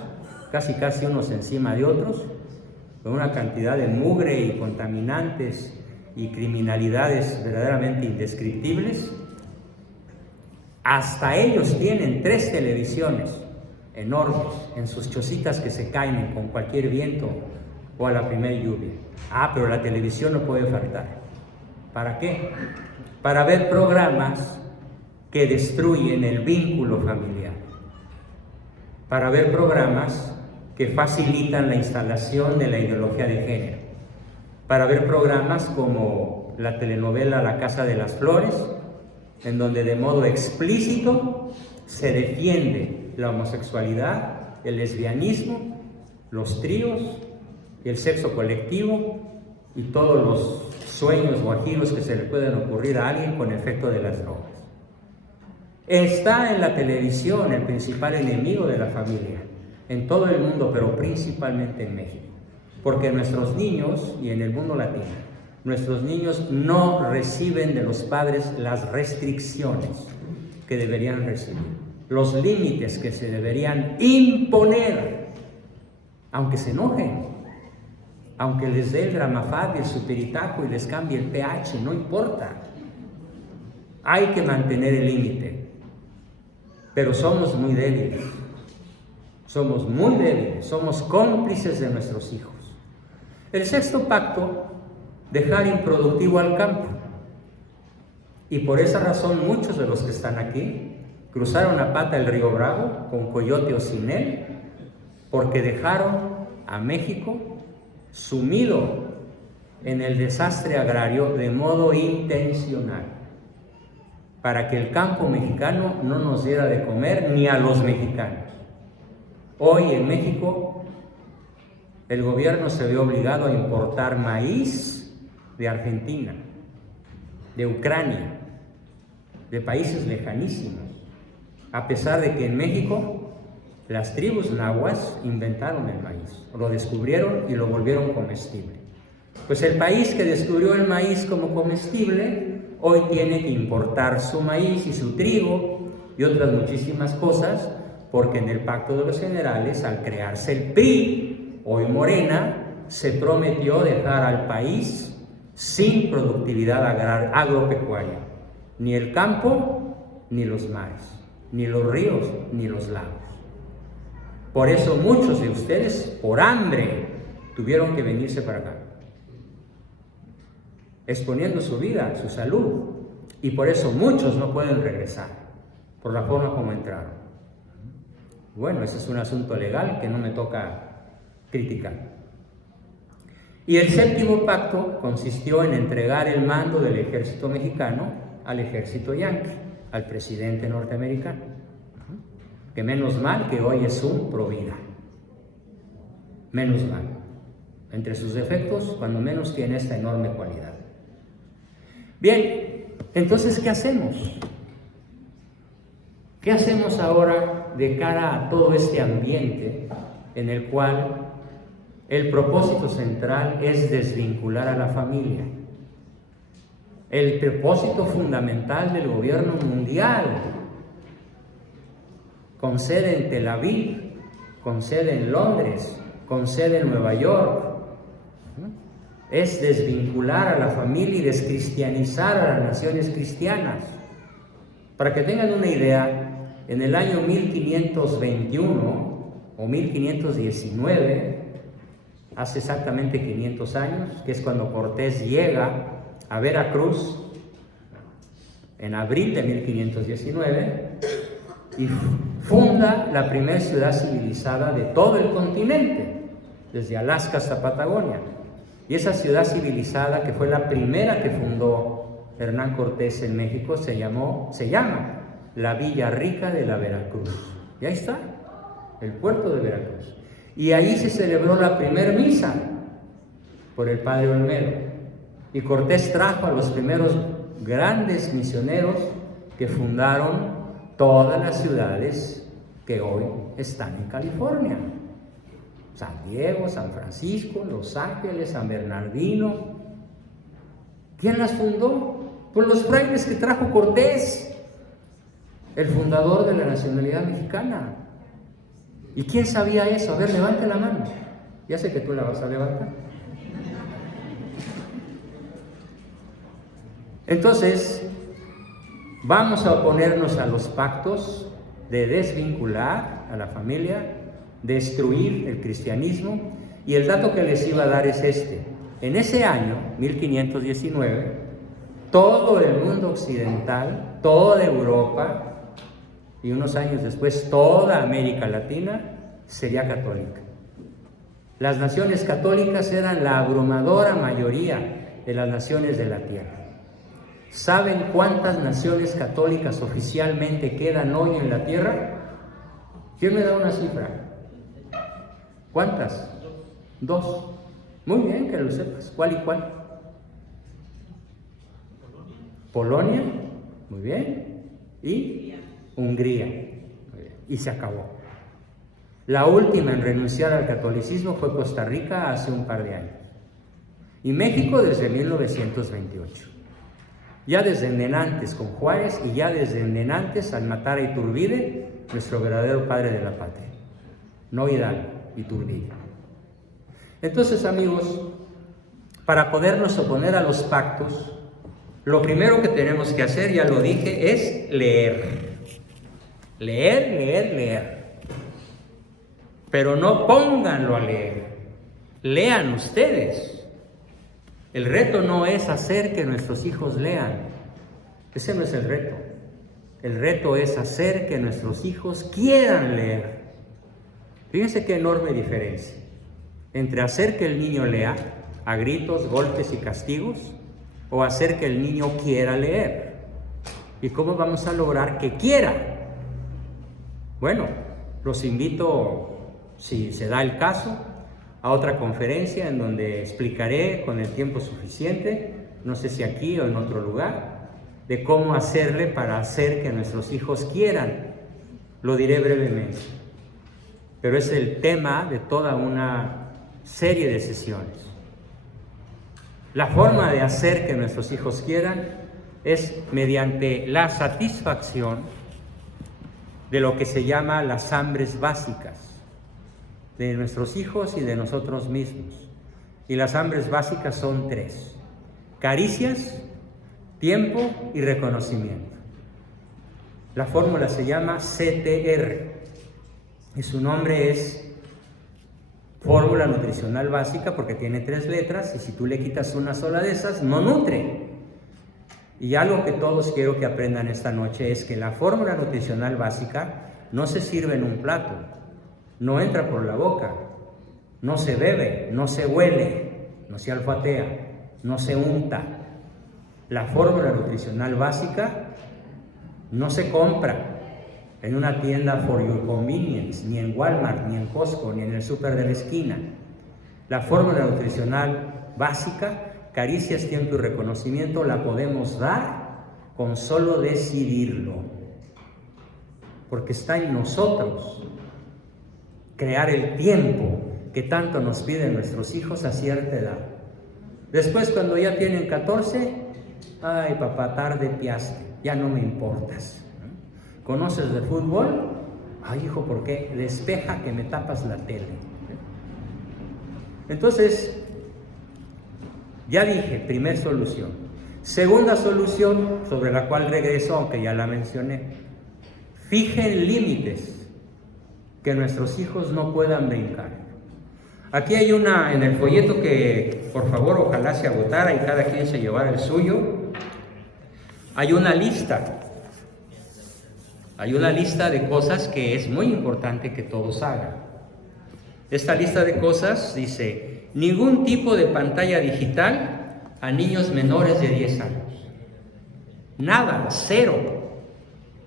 casi unos encima de otros, con una cantidad de mugre y contaminantes y criminalidades verdaderamente indescriptibles. Hasta ellos tienen 3 televisiones enormes en sus chocitas que se caen con cualquier viento o a la primera lluvia. Pero la televisión no puede faltar. ¿Para qué? Para ver programas que destruyen el vínculo familiar. Para ver programas que facilitan la instalación de la ideología de género. Para ver programas como la telenovela La Casa de las Flores, en donde de modo explícito se defiende la homosexualidad, el lesbianismo, los tríos, el sexo colectivo y todos los sueños guajiros que se le pueden ocurrir a alguien con efecto de las drogas. Está en la televisión el principal enemigo de la familia, en todo el mundo, pero principalmente en México, porque nuestros niños, y en el mundo latino, nuestros niños no reciben de los padres las restricciones que deberían recibir, los límites que se deberían imponer, aunque se enojen, aunque les dé el Gramafat y el Superitaco y les cambie el pH, no importa. Hay que mantener el límite, pero somos muy débiles, somos cómplices de nuestros hijos. El sexto pacto, dejar improductivo al campo. Y por esa razón muchos de los que están aquí cruzaron a pata el río Bravo con coyote o sin él porque dejaron a México sumido en el desastre agrario de modo intencional, para que el campo mexicano no nos diera de comer ni a los mexicanos. Hoy en México el gobierno se ve obligado a importar maíz de Argentina, de Ucrania, de países lejanísimos, a pesar de que en México las tribus nahuas inventaron el maíz, lo descubrieron y lo volvieron comestible. Pues el país que descubrió el maíz como comestible hoy tiene que importar su maíz y su trigo y otras muchísimas cosas, porque en el Pacto de los Generales, al crearse el PRI, hoy Morena, se prometió dejar al país sin productividad agropecuaria, ni el campo, ni los mares, ni los ríos, ni los lagos. Por eso muchos de ustedes, por hambre, tuvieron que venirse para acá, exponiendo su vida, su salud, y por eso muchos no pueden regresar, por la forma como entraron. Bueno, ese es un asunto legal que no me toca criticar. Y el séptimo pacto consistió en entregar el mando del ejército mexicano al ejército yanqui, al presidente norteamericano, que menos mal que hoy es un provida, menos mal. Entre sus defectos, cuando menos tiene esta enorme cualidad. Bien, entonces, ¿qué hacemos? ¿Qué hacemos ahora de cara a todo este ambiente en el cual el propósito central es desvincular a la familia? El propósito fundamental del gobierno mundial, con sede en Tel Aviv, con sede en Londres, con sede en Nueva York, es desvincular a la familia y descristianizar a las naciones cristianas. Para que tengan una idea, en el año 1521 o 1519, hace exactamente 500 años, que es cuando Cortés llega a Veracruz, en abril de 1519, y funda la primera ciudad civilizada de todo el continente, desde Alaska hasta Patagonia. Y esa ciudad civilizada, que fue la primera que fundó Hernán Cortés en México, se llama la Villa Rica de la Veracruz. Y ahí está, el puerto de Veracruz. Y ahí se celebró la primera misa por el padre Olmedo. Y Cortés trajo a los primeros grandes misioneros que fundaron todas las ciudades que hoy están en California. San Diego, San Francisco, Los Ángeles, San Bernardino. ¿Quién las fundó? Pues los frailes que trajo Cortés, el fundador de la nacionalidad mexicana. ¿Y quién sabía eso? A ver, levante la mano. Ya sé que tú la vas a levantar. Entonces, vamos a oponernos a los pactos de desvincular a la familia, destruir el cristianismo, y el dato que les iba a dar es este. En ese año, 1519, todo el mundo occidental, toda Europa, y unos años después toda América Latina, sería católica. Las naciones católicas eran la abrumadora mayoría de las naciones de la tierra. ¿Saben cuántas naciones católicas oficialmente quedan hoy en la tierra? ¿Quién me da una cifra? ¿Cuántas? 2. Muy bien, que lo sepas. ¿Cuál y cuál? Polonia. Muy bien. Y Hungría. Muy bien. Y se acabó. La última en renunciar al catolicismo fue Costa Rica hace un par de años. Y México desde 1928. Ya desde antes con Juárez, y ya desde antes al matar a Iturbide, nuestro verdadero padre de la patria. No Hidalgo, Iturbide. Entonces, amigos, para podernos oponer a los pactos, lo primero que tenemos que hacer, ya lo dije, es leer. Leer, leer, leer. Pero no pónganlo a leer. Lean ustedes. El reto no es hacer que nuestros hijos lean. Ese no es el reto. El reto es hacer que nuestros hijos quieran leer. Fíjense qué enorme diferencia entre hacer que el niño lea a gritos, golpes y castigos o hacer que el niño quiera leer. ¿Y cómo vamos a lograr que quiera? Bueno, los invito, si se da el caso, a otra conferencia en donde explicaré con el tiempo suficiente, no sé si aquí o en otro lugar, de cómo hacerle para hacer que nuestros hijos quieran. Lo diré brevemente, pero es el tema de toda una serie de sesiones. La forma de hacer que nuestros hijos quieran es mediante la satisfacción de lo que se llama las hambres básicas de nuestros hijos y de nosotros mismos. Y las hambres básicas son 3: caricias, tiempo y reconocimiento. La fórmula se llama CTR y su nombre es Fórmula Nutricional Básica porque tiene 3 letras y si tú le quitas una sola de esas, no nutre. Y algo que todos quiero que aprendan esta noche es que la fórmula nutricional básica no se sirve en un plato, no entra por la boca, no se bebe, no se huele, no se olfatea, no se unta. La fórmula nutricional básica no se compra en una tienda for your convenience, ni en Walmart, ni en Costco, ni en el súper de la esquina. La fórmula nutricional básica, caricias, tiempo y reconocimiento, la podemos dar con solo decidirlo. Porque está en nosotros crear el tiempo que tanto nos piden nuestros hijos a cierta edad. Después, cuando ya tienen 14, ay papá, tarde piaste, ya no me importas. ¿Conoces de fútbol? Ay hijo, ¿por qué? Despeja que me tapas la tele. Entonces, ya dije, primer solución. Segunda solución, sobre la cual regreso, aunque ya la mencioné. Fijen límites que nuestros hijos no puedan brincar. Aquí hay una, en el folleto que, por favor, ojalá se agotara y cada quien se llevara el suyo. Hay una lista. Hay una lista de cosas que es muy importante que todos hagan. Esta lista de cosas dice: ningún tipo de pantalla digital a niños menores de 10 años. Nada, 0.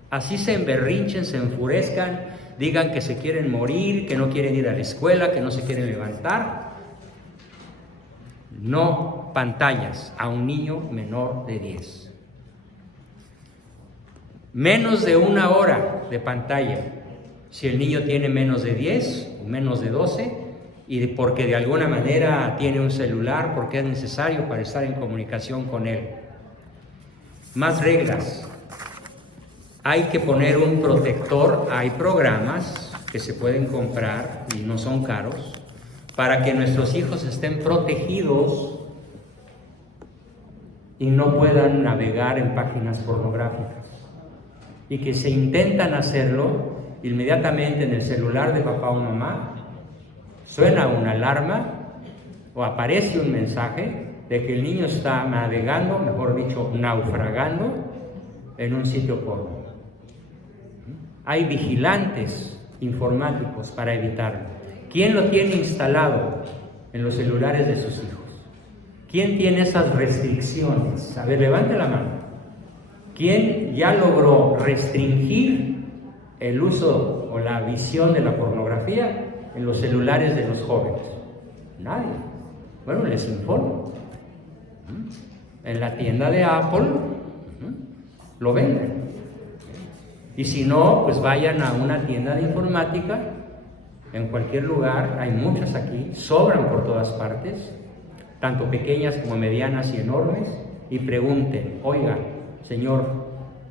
Así se emberrinchen, se enfurezcan, digan que se quieren morir, que no quieren ir a la escuela, que no se quieren levantar. No pantallas a un niño menor de 10. Menos de 1 hora de pantalla si el niño tiene menos de 10 o menos de 12 y porque de alguna manera tiene un celular, porque es necesario para estar en comunicación con él. Más reglas. Hay que poner un protector. Hay programas que se pueden comprar y no son caros para que nuestros hijos estén protegidos y no puedan navegar en páginas pornográficas. Y que se intentan hacerlo, inmediatamente en el celular de papá o mamá suena una alarma o aparece un mensaje de que el niño está navegando, mejor dicho, naufragando en un sitio porno. Hay vigilantes informáticos para evitarlo. ¿Quién lo tiene instalado en los celulares de sus hijos? ¿Quién tiene esas restricciones? A ver, levante la mano. ¿Quién ya logró restringir el uso o la visión de la pornografía en los celulares de los jóvenes? Nadie. Bueno, les informo. En la tienda de Apple lo venden. Y si no, pues vayan a una tienda de informática, en cualquier lugar, hay muchas aquí, sobran por todas partes, tanto pequeñas como medianas y enormes, y pregunten: oiga, señor,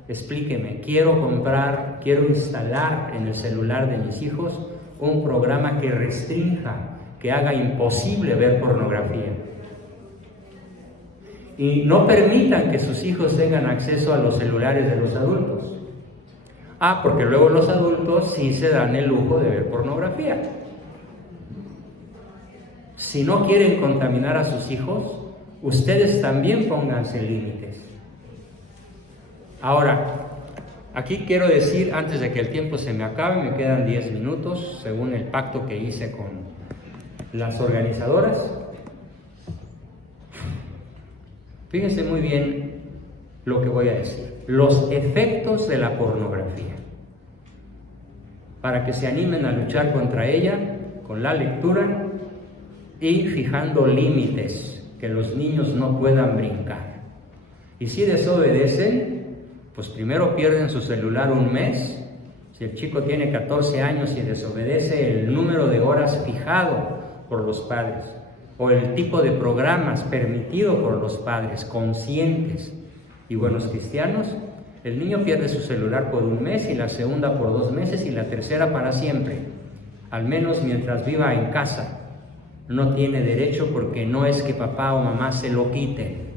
explíqueme, quiero instalar en el celular de mis hijos un programa que restrinja, que haga imposible ver pornografía. Y no permitan que sus hijos tengan acceso a los celulares de los adultos. Porque luego los adultos sí se dan el lujo de ver pornografía. Si no quieren contaminar a sus hijos, ustedes también pónganse límites. Ahora, Aquí quiero decir, antes de que el tiempo se me acabe, me quedan 10 minutos, según el pacto que hice con las organizadoras. Fíjense muy bien lo que voy a decir. Los efectos de la pornografía. Para que se animen a luchar contra ella, con la lectura y fijando límites, que los niños no puedan brincar. Y si desobedecen, pues primero pierden su celular un mes. Si el chico tiene 14 años y desobedece el número de horas fijado por los padres, o el tipo de programas permitido por los padres, conscientes y buenos cristianos, el niño pierde su celular por un mes, y la segunda por 2 meses, y la tercera para siempre. Al menos mientras viva en casa. No tiene derecho, porque no es que papá o mamá se lo quiten.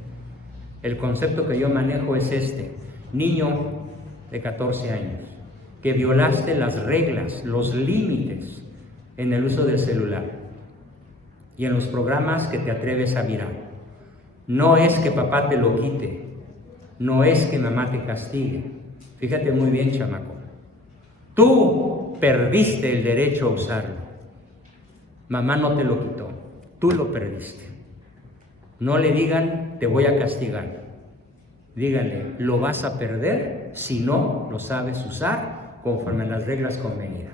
El concepto que yo manejo es este: niño de 14 años, que violaste las reglas, los límites en el uso del celular y en los programas que te atreves a mirar. No es que papá te lo quite, no es que mamá te castigue. Fíjate muy bien, chamaco. Tú perdiste el derecho a usarlo. Mamá no te lo quitó, tú lo perdiste. No le digan, te voy a castigar. Díganle, lo vas a perder si no lo sabes usar conforme a las reglas convenidas.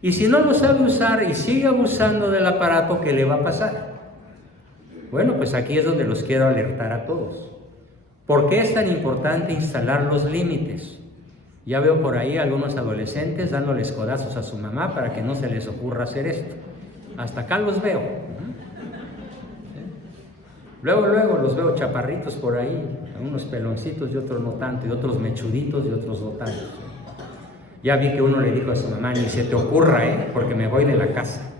Y si no lo sabe usar y sigue abusando del aparato, ¿qué le va a pasar? Bueno, pues aquí es donde los quiero alertar a todos. ¿Por qué es tan importante instalar los límites? Ya veo por ahí algunos adolescentes dándoles codazos a su mamá para que no se les ocurra hacer esto. Hasta acá los veo. Luego los veo chaparritos por ahí, unos peloncitos y otros no tanto, y otros mechuditos y otros no tanto. Ya vi que uno le dijo a su mamá, ni se te ocurra, porque me voy de la casa.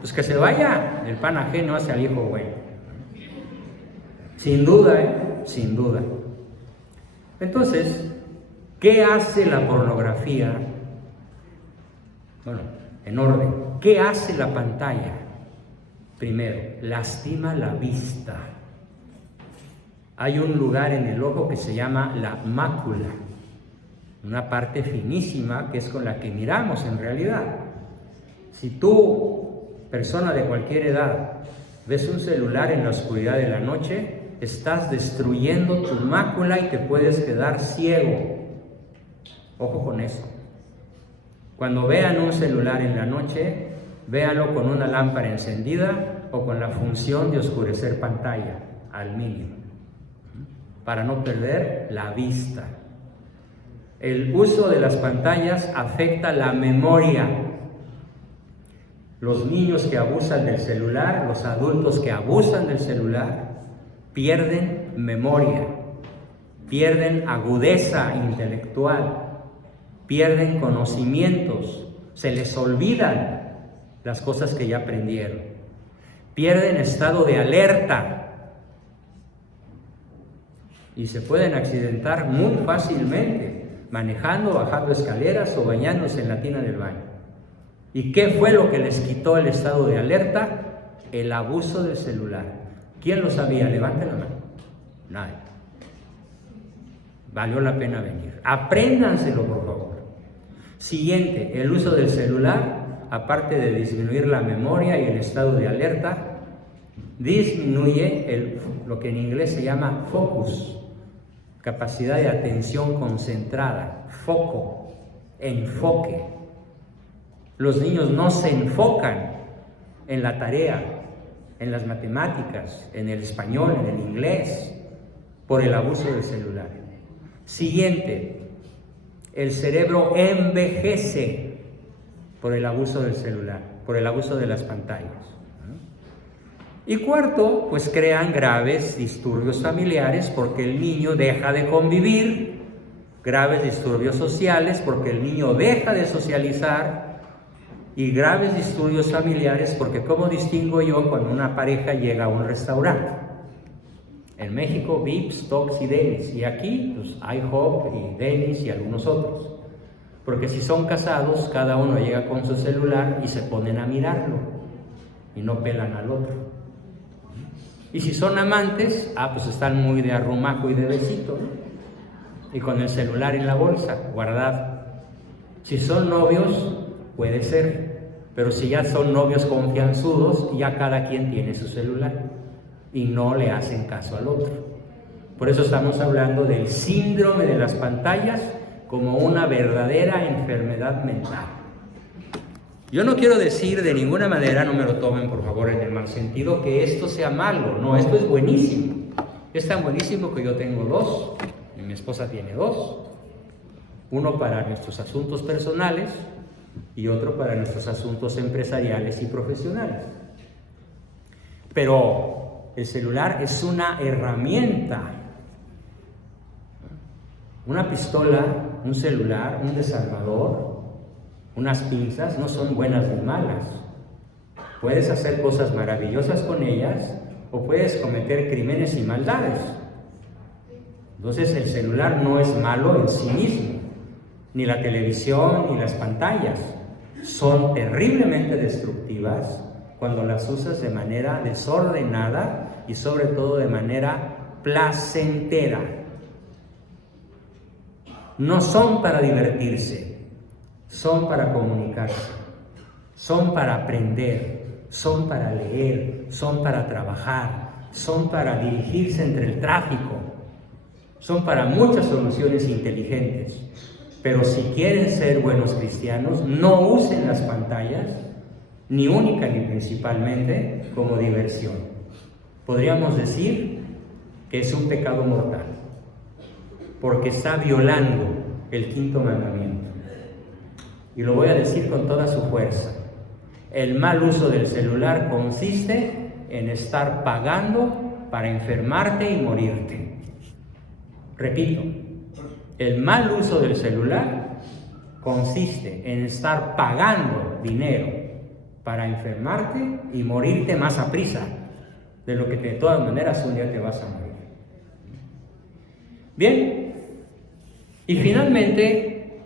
Pues que se vaya, el pan ajeno hace al hijo bueno. Sin duda, sin duda. Entonces, ¿qué hace la pornografía? Bueno, en orden. ¿Qué hace la pantalla? Primero, lastima la vista. Hay un lugar en el ojo que se llama la mácula, una parte finísima que es con la que miramos en realidad. Si tú, persona de cualquier edad, ves un celular en la oscuridad de la noche, estás destruyendo tu mácula y te puedes quedar ciego. Ojo con eso. Cuando vean un celular en la noche, véanlo con una lámpara encendida o con la función de oscurecer pantalla al mínimo, para no perder la vista. El uso de las pantallas afecta la memoria. Los niños que abusan del celular, los adultos que abusan del celular, pierden memoria, pierden agudeza intelectual, pierden conocimientos, se les olvidan las cosas que ya aprendieron, pierden estado de alerta y se pueden accidentar muy fácilmente manejando, bajando escaleras o bañándose en la tina del baño. ¿Y qué fue lo que les quitó el estado de alerta? El abuso del celular. ¿Quién lo sabía? Levanten la mano. Nadie. Valió la pena venir. Apréndanselo, por favor. Siguiente, el uso del celular, aparte de disminuir la memoria y el estado de alerta, disminuye lo que en inglés se llama focus, capacidad de atención concentrada, foco, enfoque. Los niños no se enfocan en la tarea, en las matemáticas, en el español, en el inglés, por el abuso del celular. Siguiente, el cerebro envejece por el abuso del celular, por el abuso de las pantallas. Y cuarto, pues crean graves disturbios familiares porque el niño deja de convivir, graves disturbios sociales porque el niño deja de socializar, y graves disturbios familiares porque ¿cómo distingo yo cuando una pareja llega a un restaurante? En México, Vips, Tox y Denny's, y aquí pues IHOP y Denny's y algunos otros. Porque si son casados, cada uno llega con su celular y se ponen a mirarlo y no pelan al otro. Y si son amantes, pues están muy de arrumaco y de besito, ¿no? y con el celular en la bolsa, guardado. Si son novios, puede ser, pero si ya son novios confianzudos, ya cada quien tiene su celular y no le hacen caso al otro. Por eso estamos hablando del síndrome de las pantallas como una verdadera enfermedad mental. Yo no quiero decir de ninguna manera, no me lo tomen por favor en el mal sentido, que esto sea malo. No, esto es buenísimo. Es tan buenísimo que yo tengo 2, y mi esposa tiene 2. Uno para nuestros asuntos personales y otro para nuestros asuntos empresariales y profesionales. Pero el celular es una herramienta. Una pistola, un celular, un desarmador, unas pinzas no son buenas ni malas. Puedes hacer cosas maravillosas con ellas o puedes cometer crímenes y maldades. Entonces el celular no es malo en sí mismo, ni la televisión ni las pantallas. Son terriblemente destructivas cuando las usas de manera desordenada y sobre todo de manera placentera. No son para divertirse, son para comunicarse, son para aprender, son para leer, son para trabajar, son para dirigirse entre el tráfico, son para muchas soluciones inteligentes. Pero si quieren ser buenos cristianos, no usen las pantallas, ni única ni principalmente, como diversión. Podríamos decir que es un pecado mortal, porque está violando el 5º mandamiento. Y lo voy a decir con toda su fuerza. El mal uso del celular consiste en estar pagando para enfermarte y morirte. Repito, el mal uso del celular consiste en estar pagando dinero para enfermarte y morirte más a prisa de lo que de todas maneras un día te vas a morir. Bien, y finalmente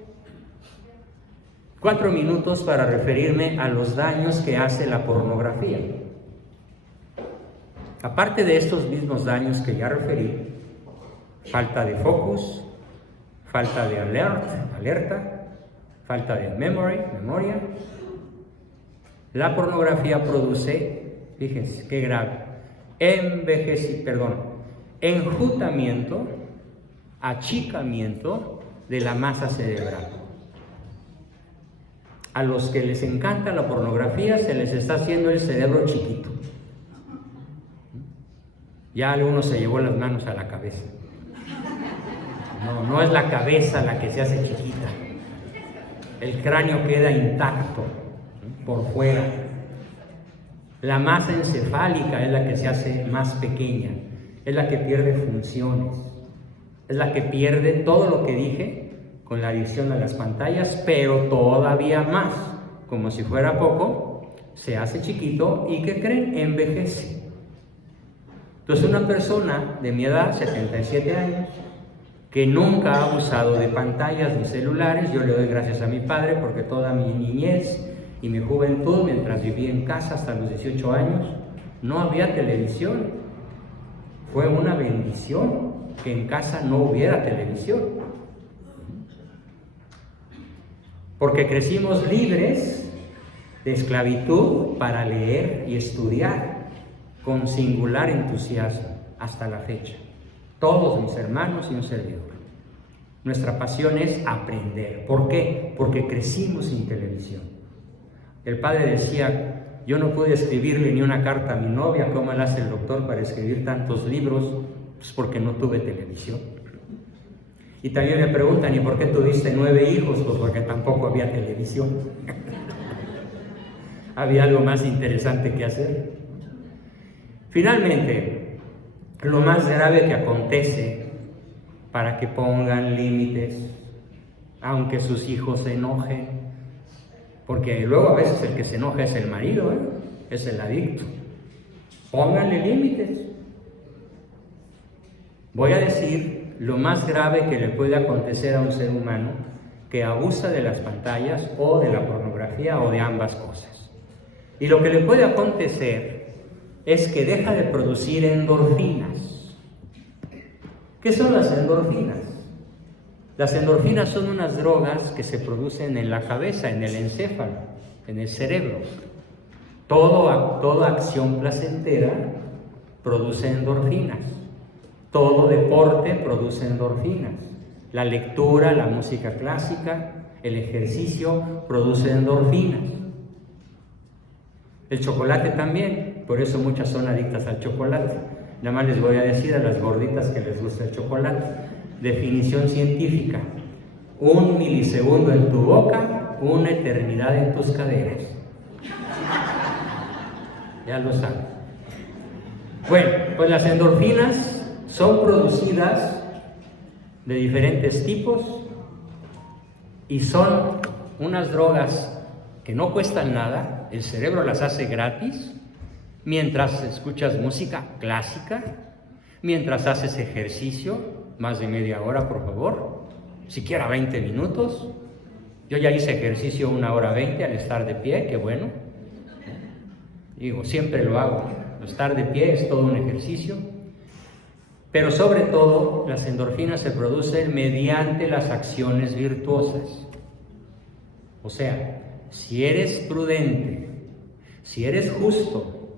4 minutos para referirme a los daños que hace la pornografía. Aparte de estos mismos daños que ya referí, falta de focus, falta de alerta, falta de memoria. La pornografía produce, fíjense qué grave, enjutamiento, achicamiento de la masa cerebral. A los que les encanta la pornografía se les está haciendo el cerebro chiquito. Ya alguno se llevó las manos a la cabeza. No es la cabeza la que se hace chiquita. El cráneo queda intacto por fuera. La masa encefálica es la que se hace más pequeña, es la que pierde funciones, es la que pierde todo lo que dije con la adicción a las pantallas, pero todavía más, como si fuera poco, se hace chiquito y ¿qué creen? Envejece. Entonces una persona de mi edad, 77 años, que nunca ha abusado de pantallas ni celulares, yo le doy gracias a mi padre porque toda mi niñez y mi juventud, mientras viví en casa hasta los 18 años, no había televisión. Fue una bendición que en casa no hubiera televisión. Porque crecimos libres de esclavitud para leer y estudiar con singular entusiasmo hasta la fecha. Todos mis hermanos y un servidor. Nuestra pasión es aprender. ¿Por qué? Porque crecimos sin televisión. El padre decía, yo no pude escribirle ni una carta a mi novia, ¿cómo le hace el doctor para escribir tantos libros? Pues porque no tuve televisión. Y también me preguntan, ¿y por qué tuviste 9 hijos? Pues porque tampoco había televisión. Había algo más interesante que hacer. Finalmente, lo más grave que acontece para que pongan límites, aunque sus hijos se enojen, porque luego a veces el que se enoja es el marido, es el adicto. Pónganle límites. Voy a decir lo más grave que le puede acontecer a un ser humano que abusa de las pantallas o de la pornografía o de ambas cosas. Y lo que le puede acontecer es que deja de producir endorfinas. ¿Qué son las endorfinas? Las endorfinas son unas drogas que se producen en la cabeza, en el encéfalo, en el cerebro. Toda acción placentera produce endorfinas. Todo deporte produce endorfinas. La lectura, la música clásica, el ejercicio produce endorfinas. El chocolate también, por eso muchas son adictas al chocolate. Nada más les voy a decir a las gorditas que les gusta el chocolate. Definición científica: 1 milisegundo en tu boca, 1 eternidad en tus caderas. Ya lo saben. Bueno, pues las endorfinas son producidas de diferentes tipos y son unas drogas que no cuestan nada, el cerebro las hace gratis, mientras escuchas música clásica, mientras haces ejercicio, más de media hora por favor, siquiera 20 minutos. Yo ya hice ejercicio 1h20 al estar de pie, qué bueno. Digo, siempre lo hago, estar de pie es todo un ejercicio. Pero sobre todo, las endorfinas se producen mediante las acciones virtuosas. O sea, si eres prudente, si eres justo,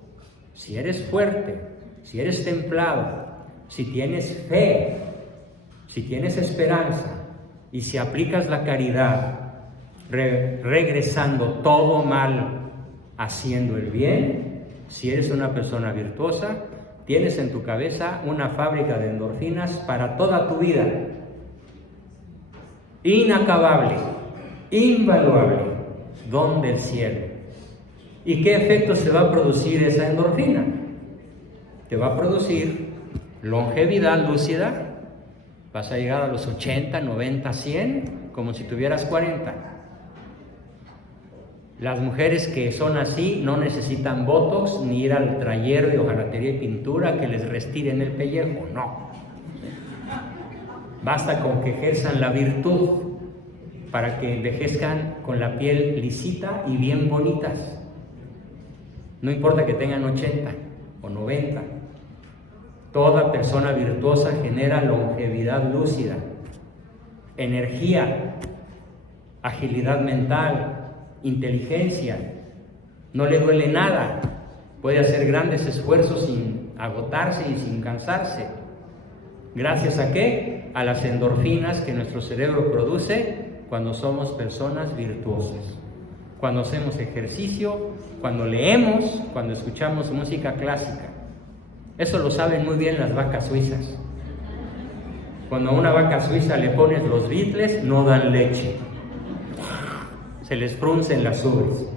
si eres fuerte, si eres templado, si tienes fe, si tienes esperanza y si aplicas la caridad, regresando todo mal, haciendo el bien, si eres una persona virtuosa, tienes en tu cabeza una fábrica de endorfinas para toda tu vida. Inacabable, invaluable, don del cielo. ¿Y qué efecto se va a producir esa endorfina? Te va a producir longevidad lúcida. Vas a llegar a los 80, 90, 100, como si tuvieras 40. Las mujeres que son así no necesitan botox ni ir al taller de hojalatería y pintura que les restiren el pellejo, no. Basta con que ejerzan la virtud para que envejezcan con la piel lisita y bien bonitas. No importa que tengan 80 o 90. Toda persona virtuosa genera longevidad lúcida, energía, agilidad mental, inteligencia, no le duele nada, puede hacer grandes esfuerzos sin agotarse y sin cansarse. ¿Gracias a qué? A las endorfinas que nuestro cerebro produce cuando somos personas virtuosas, cuando hacemos ejercicio, cuando leemos, cuando escuchamos música clásica. Eso lo saben muy bien las vacas suizas. Cuando a una vaca suiza le pones los Beatles, no dan leche. Se les fruncen las ubres.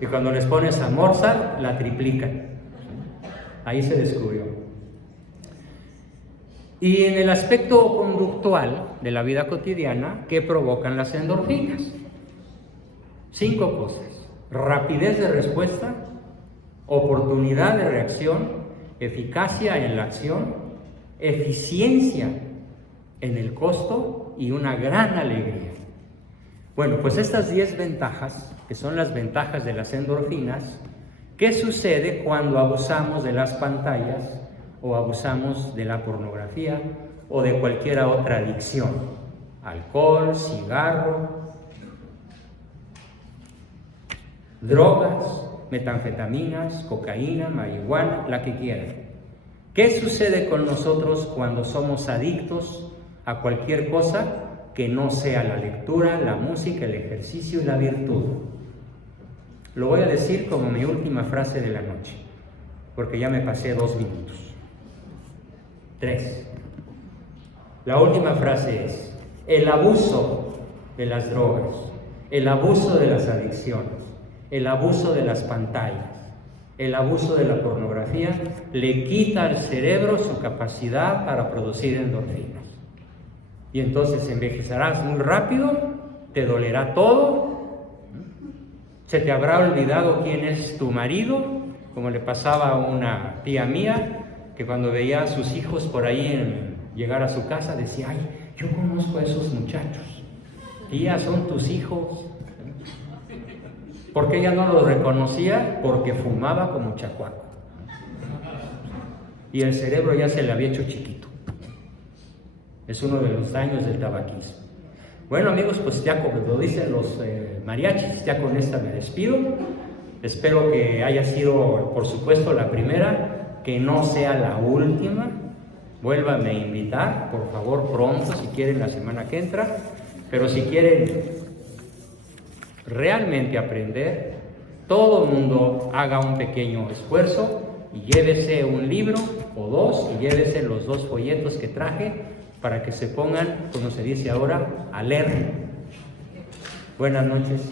Y cuando les pones a Mozart, la triplican. Ahí se descubrió. Y en el aspecto conductual de la vida cotidiana, ¿qué provocan las endorfinas? 5 cosas: rapidez de respuesta, oportunidad de reacción, eficacia en la acción, eficiencia en el costo y una gran alegría. Bueno, pues estas 10 ventajas, que son las ventajas de las endorfinas, ¿qué sucede cuando abusamos de las pantallas o abusamos de la pornografía o de cualquier otra adicción? Alcohol, cigarro, drogas, metanfetaminas, cocaína, marihuana, la que quieran. ¿Qué sucede con nosotros cuando somos adictos a cualquier cosa que no sea la lectura, la música, el ejercicio y la virtud? Lo voy a decir como mi última frase de la noche, porque ya me pasé 2 minutos. 3. La última frase es: el abuso de las drogas, el abuso de las adicciones, el abuso de las pantallas, el abuso de la pornografía le quita al cerebro su capacidad para producir endorfinas. Y entonces envejecerás muy rápido, te dolerá todo, se te habrá olvidado quién es tu marido, como le pasaba a una tía mía, que cuando veía a sus hijos por ahí llegar a su casa decía: ay, yo conozco a esos muchachos, tía, son tus hijos. ¿Por qué ella no los reconocía? Porque fumaba como chacuaco y el cerebro ya se le había hecho chiquito. Es uno de los daños del tabaquismo. Bueno amigos, pues ya como lo dicen los mariachis, ya con esta me despido. Espero que haya sido, por supuesto, la primera, que no sea la última. Vuélvanme a invitar, por favor, pronto, si quieren la semana que entra. Pero si quieren realmente aprender, todo el mundo haga un pequeño esfuerzo y llévese un libro o dos y llévese los 2 folletos que traje para que se pongan, como se dice ahora, a leer. Buenas noches.